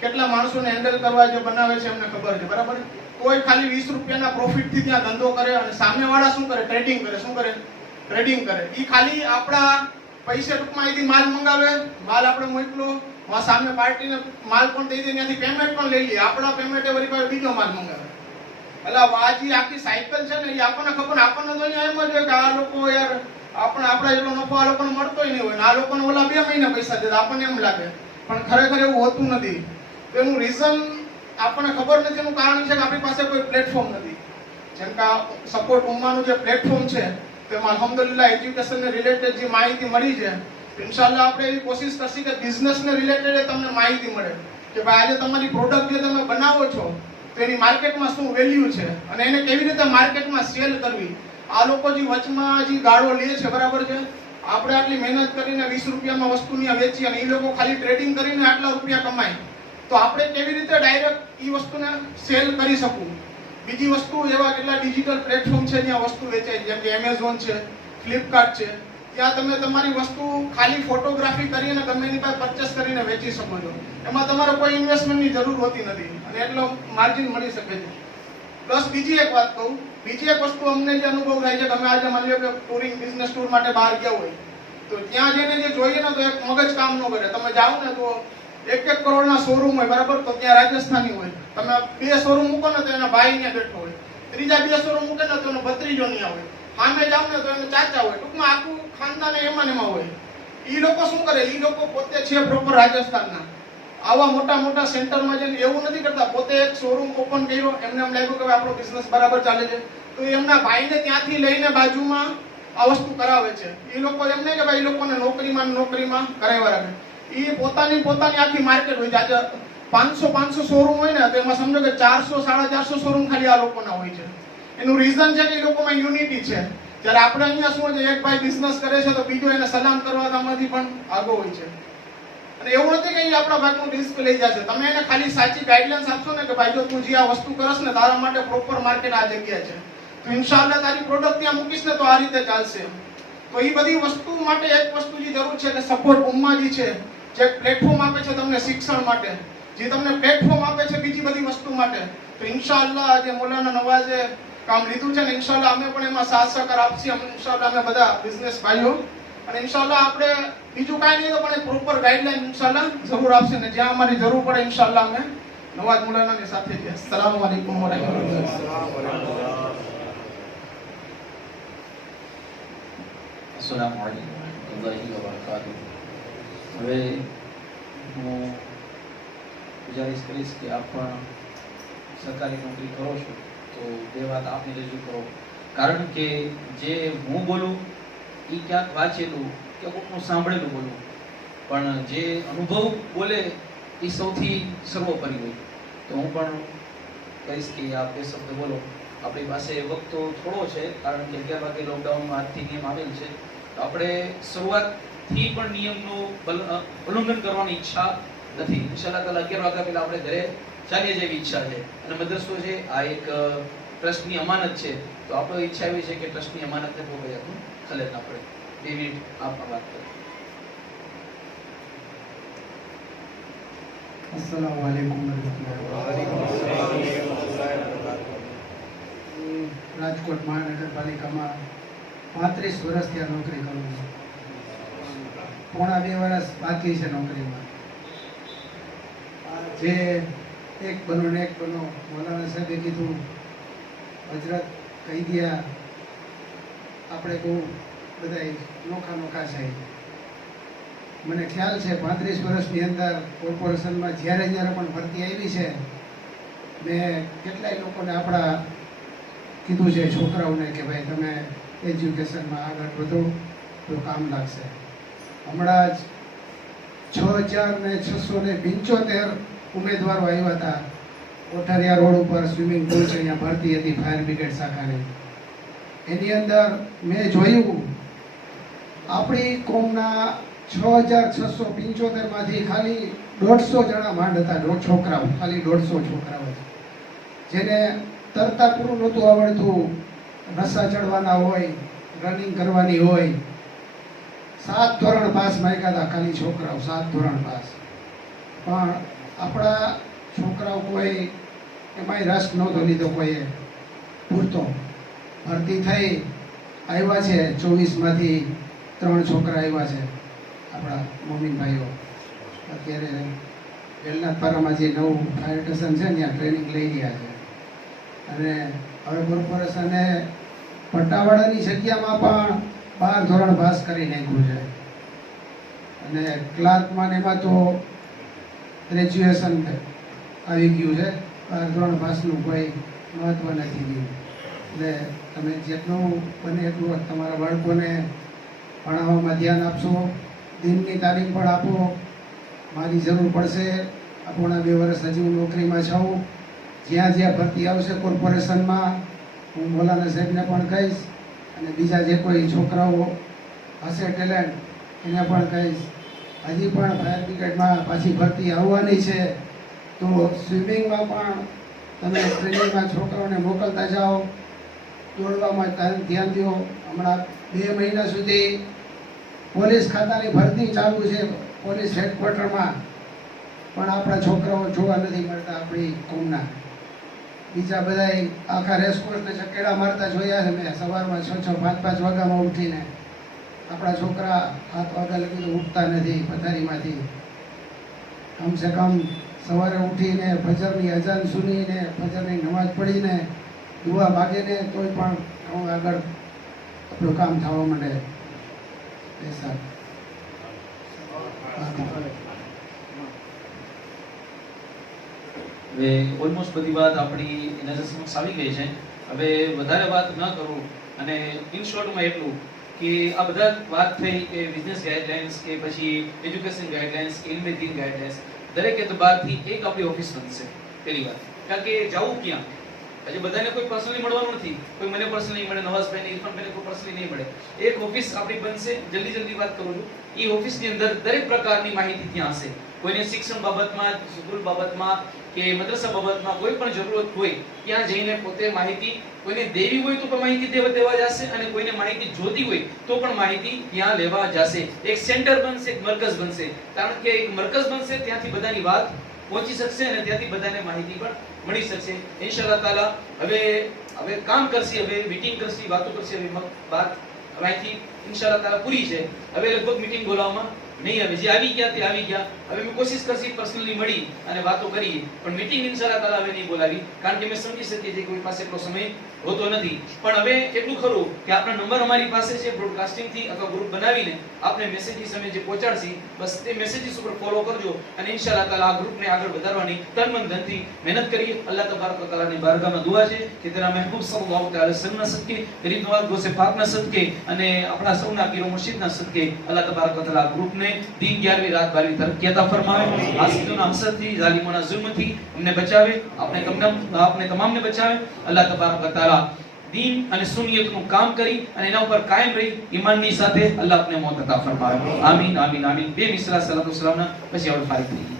કેટલા માણસોને હેન્ડલ કરવા જે બનાવે છે એમને ખબર છે, બરાબર. કોઈ ખાલી 20 રૂપિયાના પ્રોફિટથી ત્યાં ધંધો કરે અને સામેવાળા શું કરે, ટ્રેડિંગ કરે. શું કરે? ટ્રેડિંગ કરે. એ ખાલી આપણા પૈસા ટૂંકમાં અહીંથી માલ મંગાવે, માલ આપણે મોકલો, સામે પાર્ટીને માલ પણ દઈ દે, ત્યાંથી પેમેન્ટ પણ લઈ લઈએ, આપણા પેમેન્ટે વળી પાછો બીજો માલ મંગાવે. એટલે આ જે આખી સાયકલ છે ને એ આપણને ખબર, આપણને તો અહીંયા એમ જ હોય કે આ લોકો યાર આપણા એટલો નફો આ લોકોને મળતો નહીં હોય ને આ લોકોને ઓલા 2 મહિના પૈસા દે, આપણને એમ લાગે. પણ ખરેખર એવું હોતું નથી. એનું રીઝન આપણને ખબર નથી. એનું કારણ છે કે આપણી પાસે કોઈ પ્લેટફોર્મ નથી. જેમ કે સપોર્ટ ઉમ્માનું જે પ્લેટફોર્મ છે તેમાં અલ્હમ્દુલિલ્લાહ એજ્યુકેશનને રિલેટેડ જે માહિતી મળી છે, ઇન્શાલ્લાહ આપણે એવી કોશિશ કરશી કે બિઝનેસને રિલેટેડ તમને માહિતી મળે કે ભાઈ આજે તમારી પ્રોડક્ટ જે તમે બનાવો છો તો એની માર્કેટમાં શું વેલ્યુ છે અને એને કેવી રીતે માર્કેટમાં સેલ કરવી. આ લોકો જે વચમાં જે ગાળો લે છે, બરાબર છે, આપણે આટલી મહેનત કરીને 20 રૂપિયામાં વસ્તુની વેચી અને એ લોકો ખાલી ટ્રેડિંગ કરીને આટલા રૂપિયા કમાય, તો આપણે કેવી રીતે ડાયરેક્ટ એ વસ્તુને સેલ કરી શકું. બીજી વસ્તુ એવા કેટલા ડિજિટલ પ્લેટફોર્મ છે જ્યાં વસ્તુ વેચાય, જેમ કે એમેઝોન છે, ફ્લિપકાર્ટ છે, ત્યાં તમે તમારી વસ્તુ ખાલી ફોટોગ્રાફી કરીને ગમે એની પાસે પરચેસ કરીને વેચી શકો છો. એમાં તમારે કોઈ ઇન્વેસ્ટમેન્ટની જરૂર હોતી નથી અને એટલો માર્જિન મળી શકે છે. પ્લસ બીજી એક વાત કહું, બીજી એક વસ્તુ અમને જે અનુભવ થાય છે કે અમે આજે માની લો કે ટુરિંગ બિઝનેસ ટૂર માટે બહાર ગયા હોય તો ત્યાં જઈને જે જોઈએ ને તો એક મગજ કામ ન કરે. તમે જાઓ ને તો 1-1 કરોડના શોરૂમ હોય, બરાબર, તો ત્યાં રાજસ્થાની હોય. તમે 2 શોરૂમ મૂકો ને તો એના ભાઈ ત્યાં બેઠો હોય, ત્રીજા 2 શોરૂમ મૂકે ને તો એનો ભત્રીજો ત્યાં હોય, સામે જાવ ને તો એનો ચાચા હોય. ટૂંકમાં આખું ખાનદાન એમાં ને એમાં હોય. એ લોકો શું કરે, એ લોકો પોતે છે પ્રોપર રાજસ્થાનના. આવા મોટા મોટા સેન્ટરમાં જઈને એવું નથી કરતા, પોતે એક શોરૂમ ઓપન કર્યો, એમને એમ લાગ્યું કે આપણો બિઝનેસ બરાબર ચાલે છે તો એમના ભાઈને ત્યાંથી લઈને બાજુમાં આ વસ્તુ કરાવે છે. એ લોકો એમ નહીં કે ભાઈ એ લોકોને નોકરીમાં કરાવ્યા રાખે. એ પોતાની આખી માર્કેટ હોય. આજે 500 શોરૂમ હોય ને તો એમાં સમજો કે 400-450 શોરૂમ ખાલી આ લોકોના હોય છે. એનું રીઝન છે કે એ લોકોમાં યુનિટી છે. જ્યારે આપણે અહીંયા શું છે, એક ભાઈ બિઝનેસ કરે છે તો બીજો એને સલામ કરવામાંથી પણ આગળ હોય છે. અને એવું નથી કે એ આપણા ભાગનું રિસ્ક લઈ જશે. તમે એને ખાલી સાચી ગાઈડલાઇન્સ આપશો ને કે ભાઈ જો તું જે આ વસ્તુ કરસ ને તારા માટે પ્રોપર માર્કેટ આ જગ્યા છે, તો ઇન્શાઅલ્લાહ તારી પ્રોડક્ટ ત્યાં મૂકીશ ને તો આ રીતે ચાલશે. તો એ બધી વસ્તુ માટે એક વસ્તુની જરૂર છે કે સપોર્ટ ઉમ્માજી છે, જે પ્લેટફોર્મ આપે છે તમને શિક્ષણ માટે, જે તમને પ્લેટફોર્મ આપે છે બીજી બધી વસ્તુ માટે. તો ઇન્શાઅલ્લાહ જે મૌલાના નવાઝે કામ લીધું છે ને, ઇન્શાઅલ્લાહ અમે પણ એમાં સાથ સહકાર આપશી. ઇન્શાઅલ્લાહ અમે બધા બિઝનેસ ભાઈઓ, અને ઇન્શાઅલ્લાહ આપણે બીજું કાંઈ નહીં તો પણ પ્રોપર ગાઈડલાઈન ઇન્શાઅલ્લાહ જરૂર આપશે ને જ્યાં અમારી જરૂર પડે ઇન્શાઅલ્લાહ અમે નવાઝ મૌલાનાની સાથે છીએ. અસ્સલામુ અલૈકુમ વરહમતુલ્લાહ. અસ્સલામુ અલૈકુમ વરહમતુલ્લાહિ વબરકાતુહુ. હવે હું ગુજારિશ કરીશ કે આપ પણ સરકારી નોકરી કરો છો તો 2 વાત આપને રજૂ કરો. કારણ કે જે હું બોલું એ ક્યાંક વાંચેલું કે કોઈકનું સાંભળેલું બોલું, પણ જે અનુભવ બોલે એ સૌથી સર્વોપરી હોય. તો હું પણ કહીશ કે આપ 2 શબ્દ બોલો. આપણી પાસે વખત તો થોડો છે કારણ કે 11 વાગે લોકડાઉનમાં આજથી નિયમ આવેલ છે. તો આપણે શરૂઆતથી પણ નિયમનું ઉલ્લંઘન કરવાની ઈચ્છા નથી. ઇન્શાઅલ્લાહ તાલા 11 વાગ્યા પહેલા આપણે ઘરે ચાલીએ જેવી ઈચ્છા છે. અને મદ્રસો છે આ એક ટ્રસ્ટની અમાનત છે, તો આપણે ઈચ્છા એવી છે કે ટ્રસ્ટની અમાનતને કોઈ ખલેલ ના પડે. 2 મિનિટ આપ વાત કરો. અસ્સલામુ અલૈકુમ વરહમતુલ્લાહ. રાજકોટ મહાનગરપાલિકામાં 35 વર્ષથી આ નોકરી કરું છું. પોણા 2 વર્ષ બાકી છે નોકરીમાં. જે એક બનો મૌલાના સાહેબે કીધું, હજરત કહી ગયા, આપણે બહુ બધા નોખા છે. મને ખ્યાલ છે 35 વર્ષની અંદર કોર્પોરેશનમાં જ્યારે પણ ભરતી આવી છે, મેં કેટલાય લોકોને આપણા કીધું છે છોકરાઓને કે ભાઈ તમે એજ્યુકેશનમાં આગળ વધો તો કામ લાગશે. હમણાં જ 6,675 ઉમેદવારો આવ્યા હતા. કોઠારિયા રોડ ઉપર સ્વિમિંગ પુલ છે, અહીંયા ભરતી હતી ફાયર બ્રિગેડ શાખાની. એની અંદર મેં જોયું આપણી કોમના 6,675 માંથી ખાલી 150 જણા માંડ હતા, છોકરાઓ, ખાલી 150 છોકરાઓ જેને તરતા પૂરું નહોતું આવડતું, રસ્સા ચડવાના હોય, રનિંગ કરવાની હોય. 7 ધોરણ પાસ માંગ્યા હતા ખાલી છોકરાઓ, 7 ધોરણ પાસ. પણ આપણા છોકરાઓ કોઈ એમાંય રસ નહોતો લીધો કોઈએ પૂરતો. ભરતી થઈ આવ્યા છે 24 માંથી 3 છોકરા આવ્યા છે આપણા મોમીનભાઈઓ. અત્યારે વેલનાથપારામાં જે નવું ફાયર સ્ટેશન છે ત્યાં ટ્રેનિંગ લઈ રહ્યા છે. અને હવે કોર્પોરેશને પટ્ટાવાળાની જગ્યામાં પણ 12 ધોરણ પાસ કરી નાખ્યું છે. અને ક્લાર્કમાં એમાં તો ગ્રેજ્યુએશન આવી ગયું છે. 12 ધોરણ પાસનું કોઈ મહત્વ નથી ગયું. એટલે તમે જેટલું બને એટલું તમારા બાળકોને ભણાવવામાં ધ્યાન આપશો. દિનની તાલીમ પણ આપો. મારી જરૂર પડશે, આપણા 2 વર્ષ હજી હું નોકરીમાં છું. જ્યાં જ્યાં ભરતી આવશે કોર્પોરેશનમાં હું મોલાના સાહેબને પણ કહીશ, અને બીજા જે કોઈ છોકરાઓ હશે ટેલેન્ટ એને પણ કહીશ. હજી પણ ફાયર બ્રિગેડમાં પાછી ભરતી આવવાની છે, તો સ્વિમિંગમાં પણ તમે ટ્રેનિંગમાં છોકરાઓને મોકલતા જાઓ. દોડવામાં ધ્યાન દો. હમણાં 2 મહિના સુધી પોલીસ ખાતાની ભરતી ચાલુ છે પોલીસ હેડક્વાર્ટરમાં, પણ આપણા છોકરાઓ જોવા નથી મળતા આપણી કોમના. બીજા બધા આખા રેસકોર્સને ચકેડા મારતા જોયા છે મેં. સવારમાં 6-6, 5-5 વાગ્યામાં ઉઠીને. આપણા છોકરા 7 વાગ્યા લગી તો ઉઠતા નથી પથારીમાંથી. કમસે કમ સવારે ઉઠીને ફજરની અજાન સુનીને ફજરની નમાજ પડીને દુઆ માગીને તોય પણ આગળ આપણું કામ થવા માંડે. હવે ઓલમોસ્ટ બધી વાત આપણી નજર સમક્ષ આવી ગઈ છે. હવે વધારે વાત ન કરું અને ઇન શોર્ટમાં એટલું કે આ બધા વાત થઈ કે બિઝનેસ ગાઈડલાઇન્સ કે પછી એજ્યુકેશન ગાઈડલાઇન્સ કે ઇલ્મે દીન ગાઈડલાઇન્સ, દરેક એતબારથી એક આપણી ઓફિસ બનશે. પહેલી વાત, કારણ કે જવું ક્યાં? હજી બધાને કોઈ પર્સનલી મળવાનું નથી. કોઈ મને પર્સનલી મળે, નવાઝભાઈને, ઇરફાનભાઈને કોઈ પર્સનલી નહીં મળે. એક ઓફિસ આપણી બનશે. જલ્દી વાત કરું છું. એ ઓફિસની અંદર દરેક પ્રકારની માહિતી ત્યાં હશે. કોઈને શિક્ષણ બાબતમાં, સ્કૂલ બાબતમાં કે મદ્રસા બાબતમાં કોઈ પણ જરૂરત હોય ત્યાં જઈને પોતે માહિતી, કોઈને દેવી હોય તો પણ માહિતી દેવા જશે, અને કોઈને માહિતી જોતી હોય તો પણ માહિતી ત્યાં લેવા જશે. એક સેન્ટર બનશે, એક મરકઝ બનશે. કારણ કે એક મરકઝ બનશે ત્યાંથી બધાની વાત પહોંચી શકશે અને ત્યાંથી બધાને માહિતી પણ મળી શકશે. ઇન્શાઅલ્લાહ તાલા હવે કામ કરશે, હવે મીટિંગ કરશે, વાતો કરશે. હવે વાત અહીંથી ઇન્શાઅલ્લાહ તાલા પૂરી છે. હવે લગભગ મીટિંગ બોલાવવામાં નહીં આવે. જે આવી ગયા તે આવી ગયા. હવે મેં કોશિશ કરશી પર્સનલી મળી અને વાતો કરીએ, પણ મીટિંગ ઇન્શાઅલ્લાહ તાલા હવે નહીં બોલાવી, કારણ કે મેં સમજી શકીએ છીએ કોઈ પાસે એટલો સમય હોતો નથી. પણ હવે એટલું ખરું કે આપણા નંબર અમારી પાસે છે. બ્રોડકાસ્ટિંગ થી અથવા ગ્રુપ બનાવીને આપણે મેસેજીસ અમે જે પહોંચાડશી, બસ તે મેસેજીસ ઉપર ફોલો કરજો અને ઇન્શાઅલ્લાહ તાલા આ ગ્રુપને આગળ વધારવાની તન મન ધનથી મહેનત કરીએ. અલ્લાહ તબારક વ તઆલાની બારગાહમાં દુઆ છે કે તેના મહેબૂબ સલ્લલ્લાહુ અલૈહિ વસલ્લમના સદકે, ગરીબ નવાઝ ગોસે પાકના સદકે અને આપણા સૌના પીરો મુર્શિદના સદકે અલ્લાહ તબારક વ તઆલા ગ્રુપને दिन 11वीं रात 12वीं तरक्की अता फरमावे. आसिफोना हसद थी, जालिमोना जुल्म थी हमने बचावे, अपने तमाम ने बचावे. अल्लाह तबारक व तआला दीन અને સુનિયતનું કામ કરી અને એના ઉપર કાયમ રહી ઈમાનની સાથે અલ્લાહ આપને મોત અતા ફરમાવે. આમીન આમીન આમીન. બે મિસરા સલાતો સલામના પછી આપણે ફારિગ થઈએ.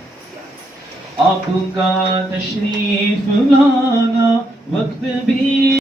आपका तशरीफ लाना वक्त भी